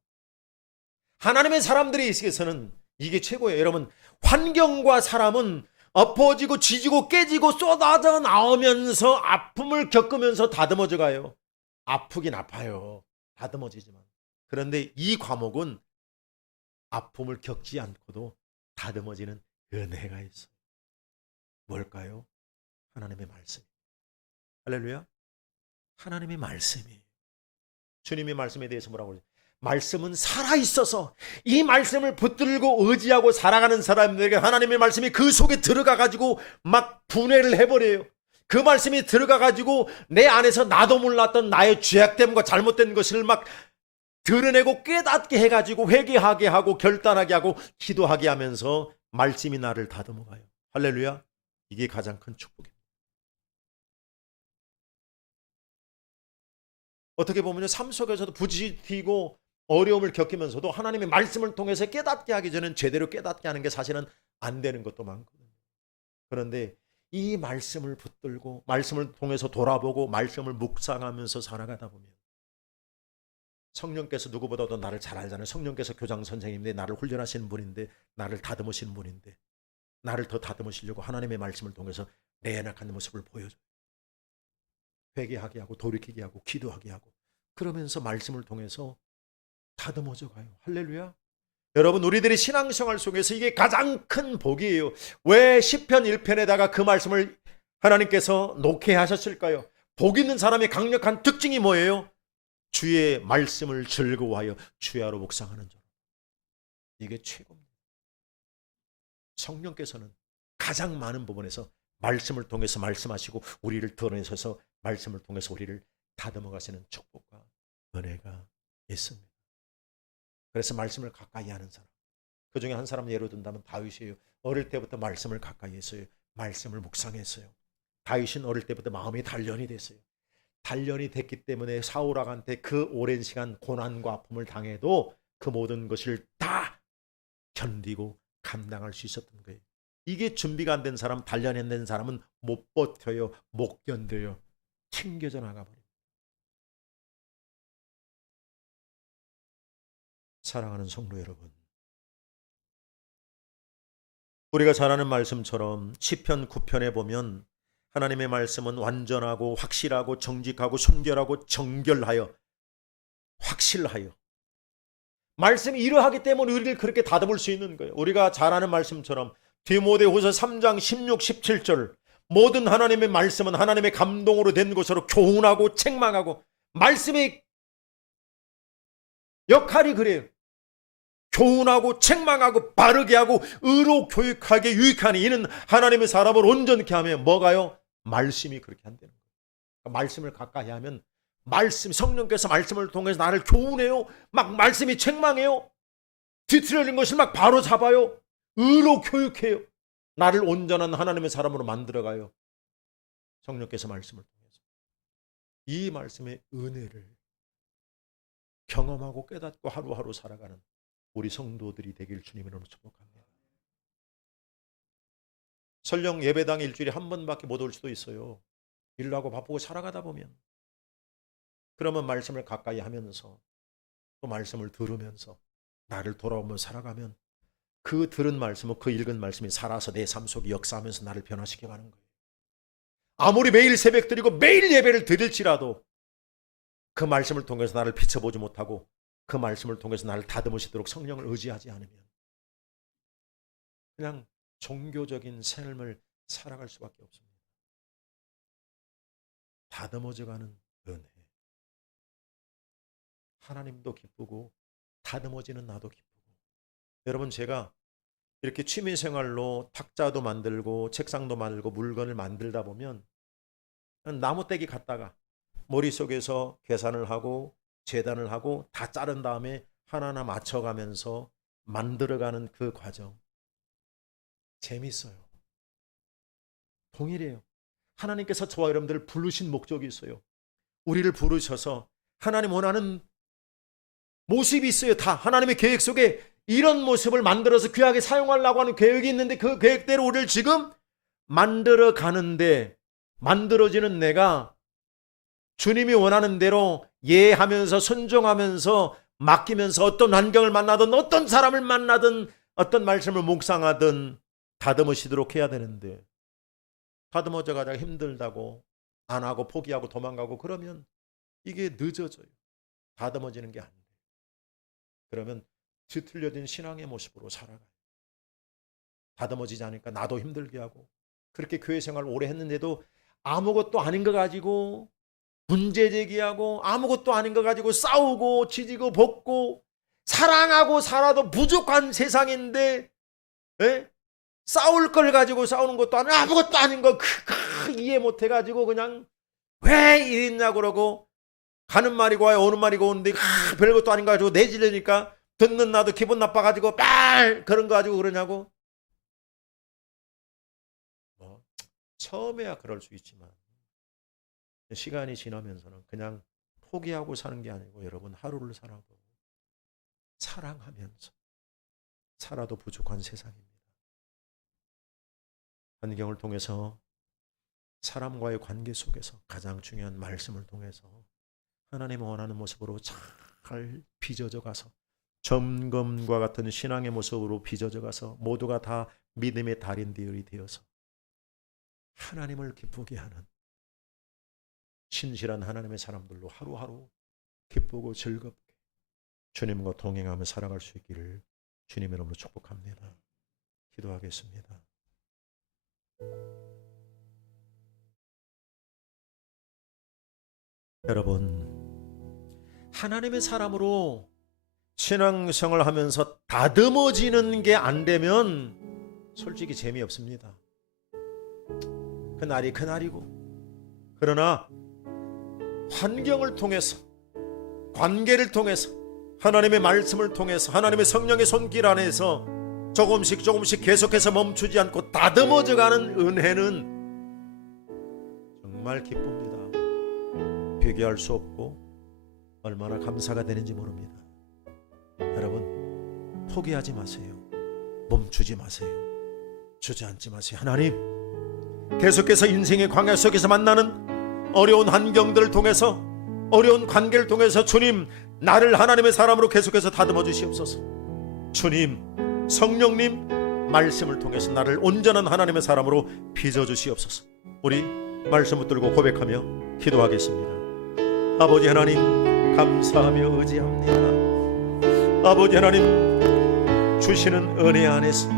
하나님의 사람들이 있어서는 이게 최고예요. 여러분, 환경과 사람은 엎어지고 지지고 깨지고 쏟아져 나오면서 아픔을 겪으면서 다듬어져 가요. 아프긴 아파요. 다듬어지지만. 그런데 이 과목은 아픔을 겪지 않고도 다듬어지는 은혜가 있어요. 뭘까요? 하나님의 말씀. 할렐루야. 하나님의 말씀이. 주님의 말씀에 대해서 뭐라고 그러죠? 말씀은 살아있어서 이 말씀을 붙들고 의지하고 살아가는 사람들에게 하나님의 말씀이 그 속에 들어가가지고 막 분해를 해버려요. 그 말씀이 들어가가지고 내 안에서 나도 몰랐던 나의 죄악됨과 잘못된 것을 막 드러내고 깨닫게 해가지고 회개하게 하고 결단하게 하고 기도하게 하면서 말씀이 나를 다듬어가요. 할렐루야. 이게 가장 큰 축복입니다. 어떻게 보면 삶 속에서도 부딪히고 어려움을 겪으면서도 하나님의 말씀을 통해서 깨닫게 하기 전엔 제대로 깨닫게 하는 게 사실은 안 되는 것도 많거든요. 그런데 이 말씀을 붙들고 말씀을 통해서 돌아보고 말씀을 묵상하면서 살아가다 보면 성령께서 누구보다도 나를 잘 알잖아요. 성령께서 교장 선생님인데 나를 훈련하시는 분인데 나를 다듬으시는 분인데 나를 더 다듬으시려고 하나님의 말씀을 통해서 내 연약한 모습을 보여줘요. 회개하게 하고 돌이키게 하고 기도하게 하고 그러면서 말씀을 통해서 다듬어져 가요. 할렐루야. 여러분 우리들이 신앙생활 속에서 이게 가장 큰 복이에요. 왜 시편 1편에다가 그 말씀을 하나님께서 놓게 하셨을까요? 복 있는 사람의 강력한 특징이 뭐예요? 주의 말씀을 즐거워하여 주야로 묵상하는 자. 이게 최고입니다. 성령께서는 가장 많은 부분에서 말씀을 통해서 말씀하시고 우리를 드러내셔서 말씀을 통해서 우리를 다듬어 가시는 축복과 은혜가 있습니다. 그래서 말씀을 가까이 하는 사람, 그 중에 한 사람 예로 든다면 다윗이에요. 어릴 때부터 말씀을 가까이 했어요. 말씀을 묵상했어요. 다윗은 어릴 때부터 마음이 단련이 됐어요. 단련이 됐기 때문에 사울 왕한테 그 오랜 시간 고난과 아픔을 당해도 그 모든 것을 다 견디고 감당할 수 있었던 거예요. 이게 준비가 안 된 사람, 단련이 안 된 사람은 못 버텨요. 못 견뎌요. 튕겨져 나가버려요. 사랑하는 성도 여러분, 우리가 잘 아는 말씀처럼 시편 9편에 보면 하나님의 말씀은 완전하고 확실하고 정직하고 순결하고 정결하여 확실하여 말씀이 이러하기 때문에 우리를 그렇게 다듬을 수 있는 거예요. 우리가 잘 아는 말씀처럼 디모데후서 3장 16, 17절 모든 하나님의 말씀은 하나님의 감동으로 된 것으로 교훈하고 책망하고 말씀의 역할이 그래요. 교훈하고 책망하고 바르게 하고 의로 교육하게 유익하니 이는 하나님의 사람을 온전케 하며 뭐가요? 말씀이 그렇게 한다는 거예요. 그러니까 말씀을 가까이 하면 말씀 성령께서 말씀을 통해서 나를 교훈해요. 막 말씀이 책망해요. 뒤틀려진 것을 막 바로 잡아요. 의로 교육해요. 나를 온전한 하나님의 사람으로 만들어가요. 성령께서 말씀을 통해서 이 말씀의 은혜를 경험하고 깨닫고 하루하루 살아가는 우리 성도들이 되길 주님의 이름으로 축복합니다. 설령 예배당에 일주일에 한 번밖에 못 올 수도 있어요. 일로 하고 바쁘고 살아가다 보면. 그러면 말씀을 가까이 하면서 또 말씀을 들으면서 나를 돌아오며 살아가면 그 들은 말씀은 그 읽은 말씀이 살아서 내 삶 속에 역사하면서 나를 변화시켜 가는 거예요. 아무리 매일 새벽 드리고 매일 예배를 드릴지라도 그 말씀을 통해서 나를 비춰보지 못하고 그 말씀을 통해서 나를 다듬으시도록 성령을 의지하지 않으면 그냥 종교적인 삶을 살아갈 수밖에 없습니다. 다듬어져가는 은혜. 하나님도 기쁘고 다듬어지는 나도 기쁘고. 여러분 제가 이렇게 취미생활로 탁자도 만들고 책상도 만들고 물건을 만들다 보면 나무떼기 갖다가 머릿속에서 계산을 하고 재단을 하고 다 자른 다음에 하나하나 맞춰가면서 만들어가는 그 과정 재밌어요. 동일해요. 하나님께서 저와 여러분들을 부르신 목적이 있어요. 우리를 부르셔서 하나님 원하는 모습이 있어요. 다 하나님의 계획 속에 이런 모습을 만들어서 귀하게 사용하려고 하는 계획이 있는데 그 계획대로 우리를 지금 만들어 가는데 만들어지는 내가 주님이 원하는 대로 예하면서 순종하면서 맡기면서 어떤 환경을 만나든 어떤 사람을 만나든 어떤 말씀을 묵상하든 다듬으시도록 해야 되는데 다듬어져 가다가 힘들다고 안 하고 포기하고 도망가고 그러면 이게 늦어져요. 다듬어지는 게 안 돼요. 그러면 뒤틀려진 신앙의 모습으로 살아가요. 다듬어지지 않으니까 나도 힘들게 하고 그렇게 교회 생활 오래 했는데도 아무것도 아닌 거 가지고 문제 제기하고 아무것도 아닌 거 가지고 싸우고 지지고 볶고 사랑하고 살아도 부족한 세상인데 싸울 걸 가지고 싸우는 것도 아니고 아무것도 아닌 거 이해 못 해가지고 그냥 왜 이랬냐고 그러고 가는 말이고 와요 오는 말이고 오는데 별것도 아닌 거 가지고 내지르니까 듣는 나도 기분 나빠가지고 그런 거 가지고 그러냐고. 처음에야 그럴 수 있지만 시간이 지나면서는 그냥 포기하고 사는 게 아니고 여러분 하루를 살아도 사랑하면서 살아도 부족한 세상입니다. 환경을 통해서 사람과의 관계 속에서 가장 중요한 말씀을 통해서 하나님 원하는 모습으로 잘 빚어져 가서 점검과 같은 신앙의 모습으로 빚어져 가서 모두가 다 믿음의 달인들이 되어서 하나님을 기쁘게 하는 신실한 하나님의 사람들로 하루하루 기쁘고 즐겁게 주님과 동행하며 살아갈 수 있기를 주님의 이름으로 축복합니다. 기도하겠습니다. 여러분, 하나님의 사람으로 신앙생활을 하면서 다듬어지는 게 안 되면 솔직히 재미없습니다. 그날이 그날이고, 그러나 환경을 통해서 관계를 통해서 하나님의 말씀을 통해서 하나님의 성령의 손길 안에서 조금씩 계속해서 멈추지 않고 다듬어져가는 은혜는 정말 기쁩니다. 비교할 수 없고 얼마나 감사가 되는지 모릅니다. 여러분, 포기하지 마세요. 멈추지 마세요. 주저앉지 마세요. 하나님, 계속해서 인생의 광야 속에서 만나는 어려운 환경들을 통해서 어려운 관계를 통해서 주님, 나를 하나님의 사람으로 계속해서 다듬어 주시옵소서. 주님, 성령님 말씀을 통해서 나를 온전한 하나님의 사람으로 빚어 주시옵소서. 우리 말씀 붙들고 고백하며 기도하겠습니다. 아버지 하나님, 감사하며 의지합니다. 아버지 하나님, 주시는 은혜 안에서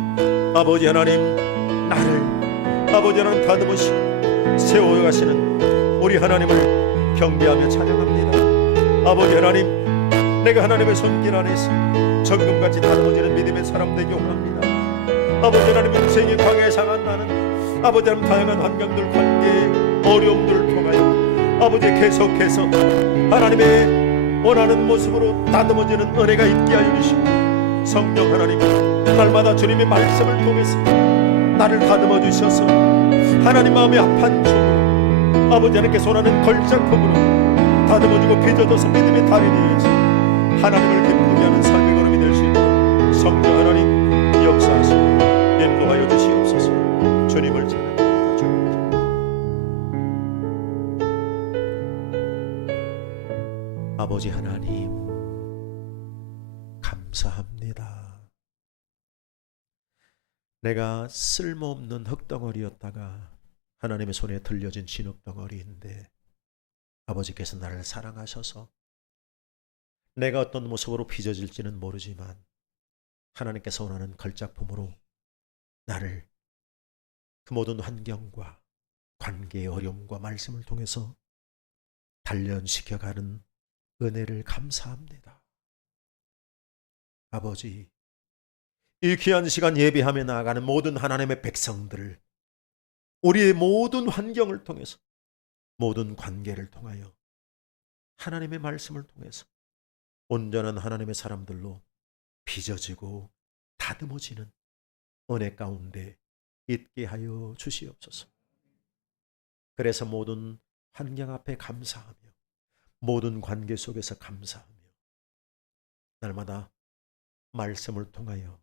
아버지 하나님, 나를 아버지 하나님 다듬으시고 세워가시는 우리 하나님을 경배하며 찬양합니다. 아버지 하나님, 내가 하나님의 손길 안에서 정금같이 다듬어지는 믿음의 사람 되기 원합니다. 아버지 하나님, 인생의 광야에 상한 나는 아버지 하나님 다양한 환경들, 관계, 어려움들을 통하여 아버지 계속해서 하나님의 원하는 모습으로 다듬어지는 은혜가 있게 하여 주시고, 성령 하나님, 날마다 주님의 말씀을 통해서 나를 다듬어 주셔서 하나님 마음의 합한 춤으로 아버지 하나님께서 원하는 걸작품으로 다듬어주고 빚어져서 믿음의 달인이 되어서 하나님을 기쁘게 하는 삶의 걸음이 될 수 있도록 성령 하나님 역사하시고 인도하여 주시옵소서. 주님을 찬양합니다. 주님을 아버지 하나님, 감사합니다. 내가 쓸모없는 흙덩어리였다가 하나님의 손에 들려진 진흙덩어리인데 아버지께서 나를 사랑하셔서 내가 어떤 모습으로 빚어질지는 모르지만 하나님께서 원하는 걸작품으로 나를 그 모든 환경과 관계의 어려움과 말씀을 통해서 단련시켜가는 은혜를 감사합니다. 아버지, 이 귀한 시간 예배하며 나아가는 모든 하나님의 백성들을 우리의 모든 환경을 통해서 모든 관계를 통하여 하나님의 말씀을 통해서 온전한 하나님의 사람들로 빚어지고 다듬어지는 은혜 가운데 있게 하여 주시옵소서. 그래서 모든 환경 앞에 감사하며 모든 관계 속에서 감사하며 날마다 말씀을 통하여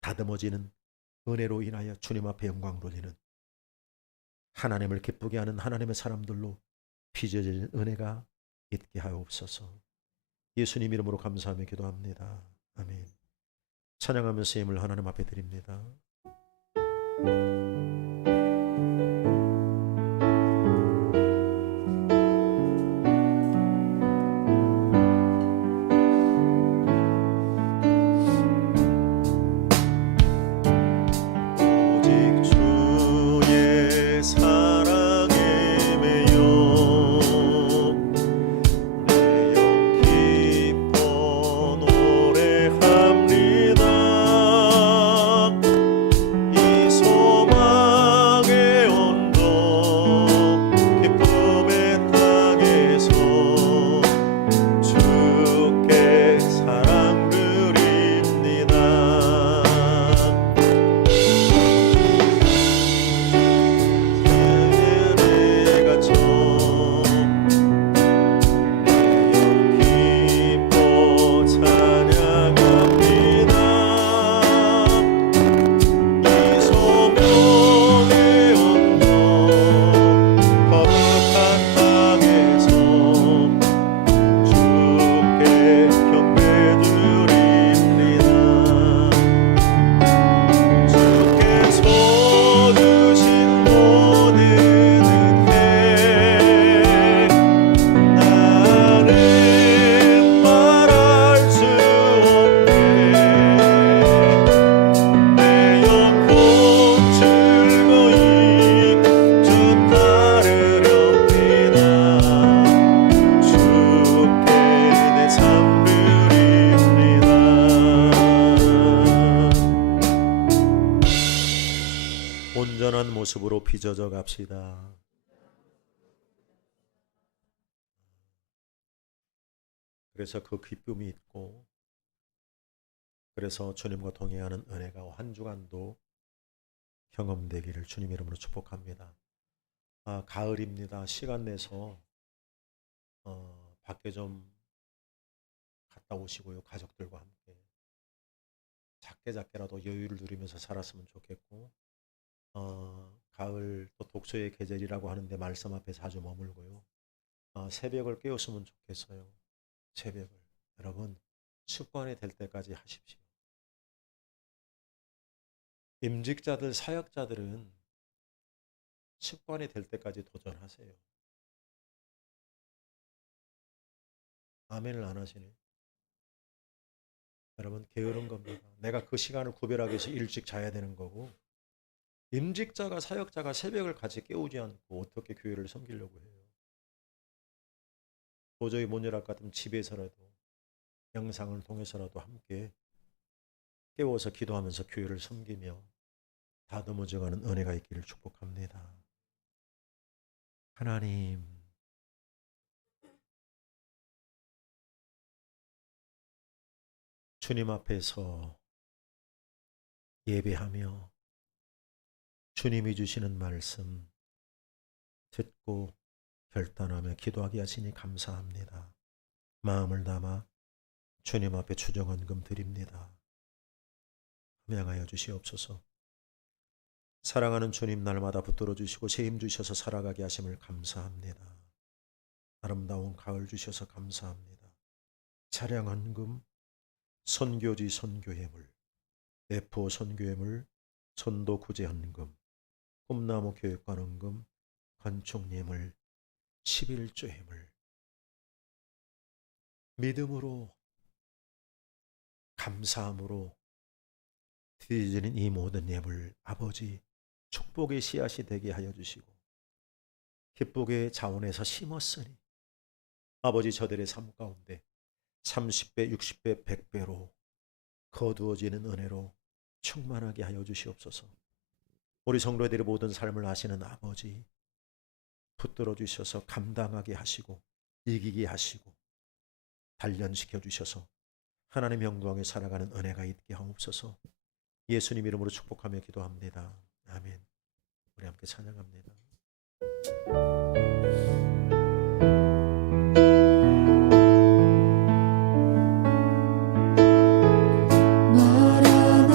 다듬어지는 은혜로 인하여 주님 앞에 영광 돌리는 하나님을 기쁘게 하는 하나님의 사람들로 빚어지는 은혜가 있게 하옵소서. 예수님 이름으로 감사하며 기도합니다. 아멘. 찬양하면서 힘을 하나님 앞에 드립니다. 오직 주의 온전한 모습으로 빚어져 갑시다. 그래서 그 기쁨이 있고, 그래서 주님과 동행하는 은혜가 한 주간도 경험되기를 주님 이름으로 축복합니다. 가을입니다. 시간 내서 밖에 좀 갔다 오시고요. 가족들과 함께 작게라도 여유를 누리면서 살았으면 좋겠고, 가을 또 독서의 계절이라고 하는데 말씀 앞에 자주 머물고요. 새벽을 깨웠으면 좋겠어요. 새벽을 여러분 습관이 될 때까지 하십시오. 임직자들, 사역자들은 습관이 될 때까지 도전하세요. 아멘을 안 하시네. 여러분 게으른 겁니다. 내가 그 시간을 구별하기 위해서 일찍 자야 되는 거고, 임직자가 사역자가 새벽을 같이 깨우지 않고 어떻게 교회를 섬기려고 해요. 도저히 못 일할 것 같으면 집에서라도 영상을 통해서라도 함께 깨워서 기도하면서 교회를 섬기며 다듬어져가는 은혜가 있기를 축복합니다. 하나님, 주님 앞에서 예배하며 주님이 주시는 말씀 듣고 결단하며 기도하게 하시니 감사합니다. 마음을 담아 주님 앞에 추정헌금 드립니다. 명하여 주시옵소서. 사랑하는 주님, 날마다 붙들어 주시고 새 힘 주셔서 살아가게 하심을 감사합니다. 아름다운 가을 주셔서 감사합니다. 차량헌금, 선교지 선교예물, 대포 선교예물, 전도 구제헌금, 꿈나무 교육관헌금, 건축예물, 11조 예물, 믿음으로 감사함으로 드리는 이 모든 예물 아버지 축복의 씨앗이 되게 하여 주시고 기쁘게 자원해서 심었으니 아버지 저들의 삶 가운데 30배, 60배, 100배로 거두어지는 은혜로 충만하게 하여 주시옵소서. 우리 성도들의 모든 삶을 아시는 아버지 붙들어 주셔서 감당하게 하시고 이기게 하시고 단련시켜 주셔서 하나님 영광에 살아가는 은혜가 있게 하옵소서. 예수님 이름으로 축복하며 기도합니다. 아멘. 우리 함께 찬양합니다.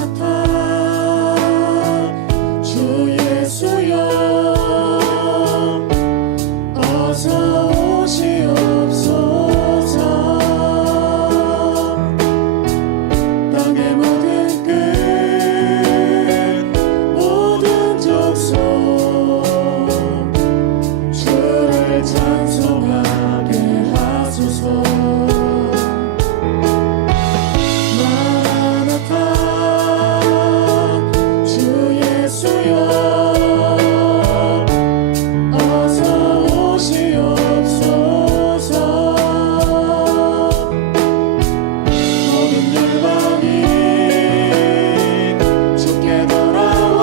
마라나타 주 예수여 어서 오시옵소서. 땅의 모든 끝 모든 족속 주를 찬송하게 하소서. 마라나타 주 예수여 어서 오시옵소서. 모든 열방이 주께 돌아와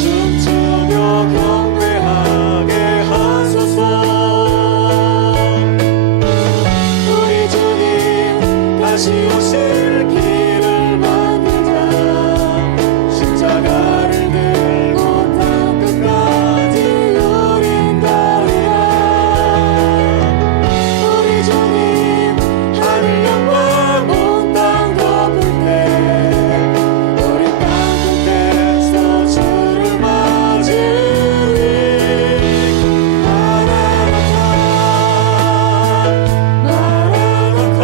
춤추며 경배하게 하소서. 우리 주님 다시 오실 길을 만들자. 십자가를 들고 땅 끝까지 우린 가리라. 우리 주님 하늘 영광 온 땅 덮을 때 우리 땅 끝에서 주를 맞으리. 마라나타 마라나타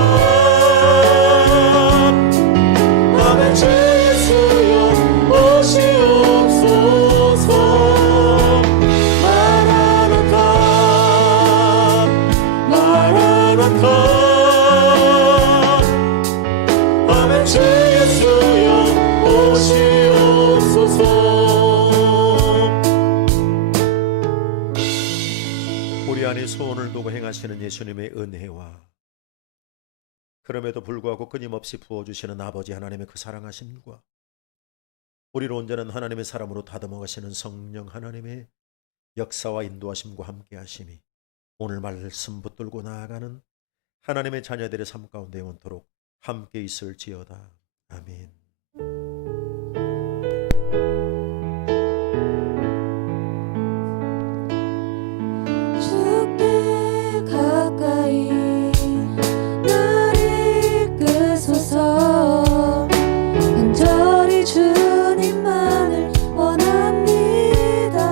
아멘. 주 예수여 오시옵소서. 마라나타 마라나타 아멘. 주 예수여 오시옵소서. 우리 안에 소원을 두고 행하시는 예수님의 은혜와 그럼에도 불구하고 끊임없이 부어주시는 아버지 하나님의 그 사랑하심과 우리를 온전한 하나님의 사람으로 다듬어 가시는 성령 하나님의 역사와 인도하심과 함께 하심이 오늘 말씀 붙들고 나아가는 하나님의 자녀들의 삶 가운데 영원토록 함께 있을지어다. 아멘.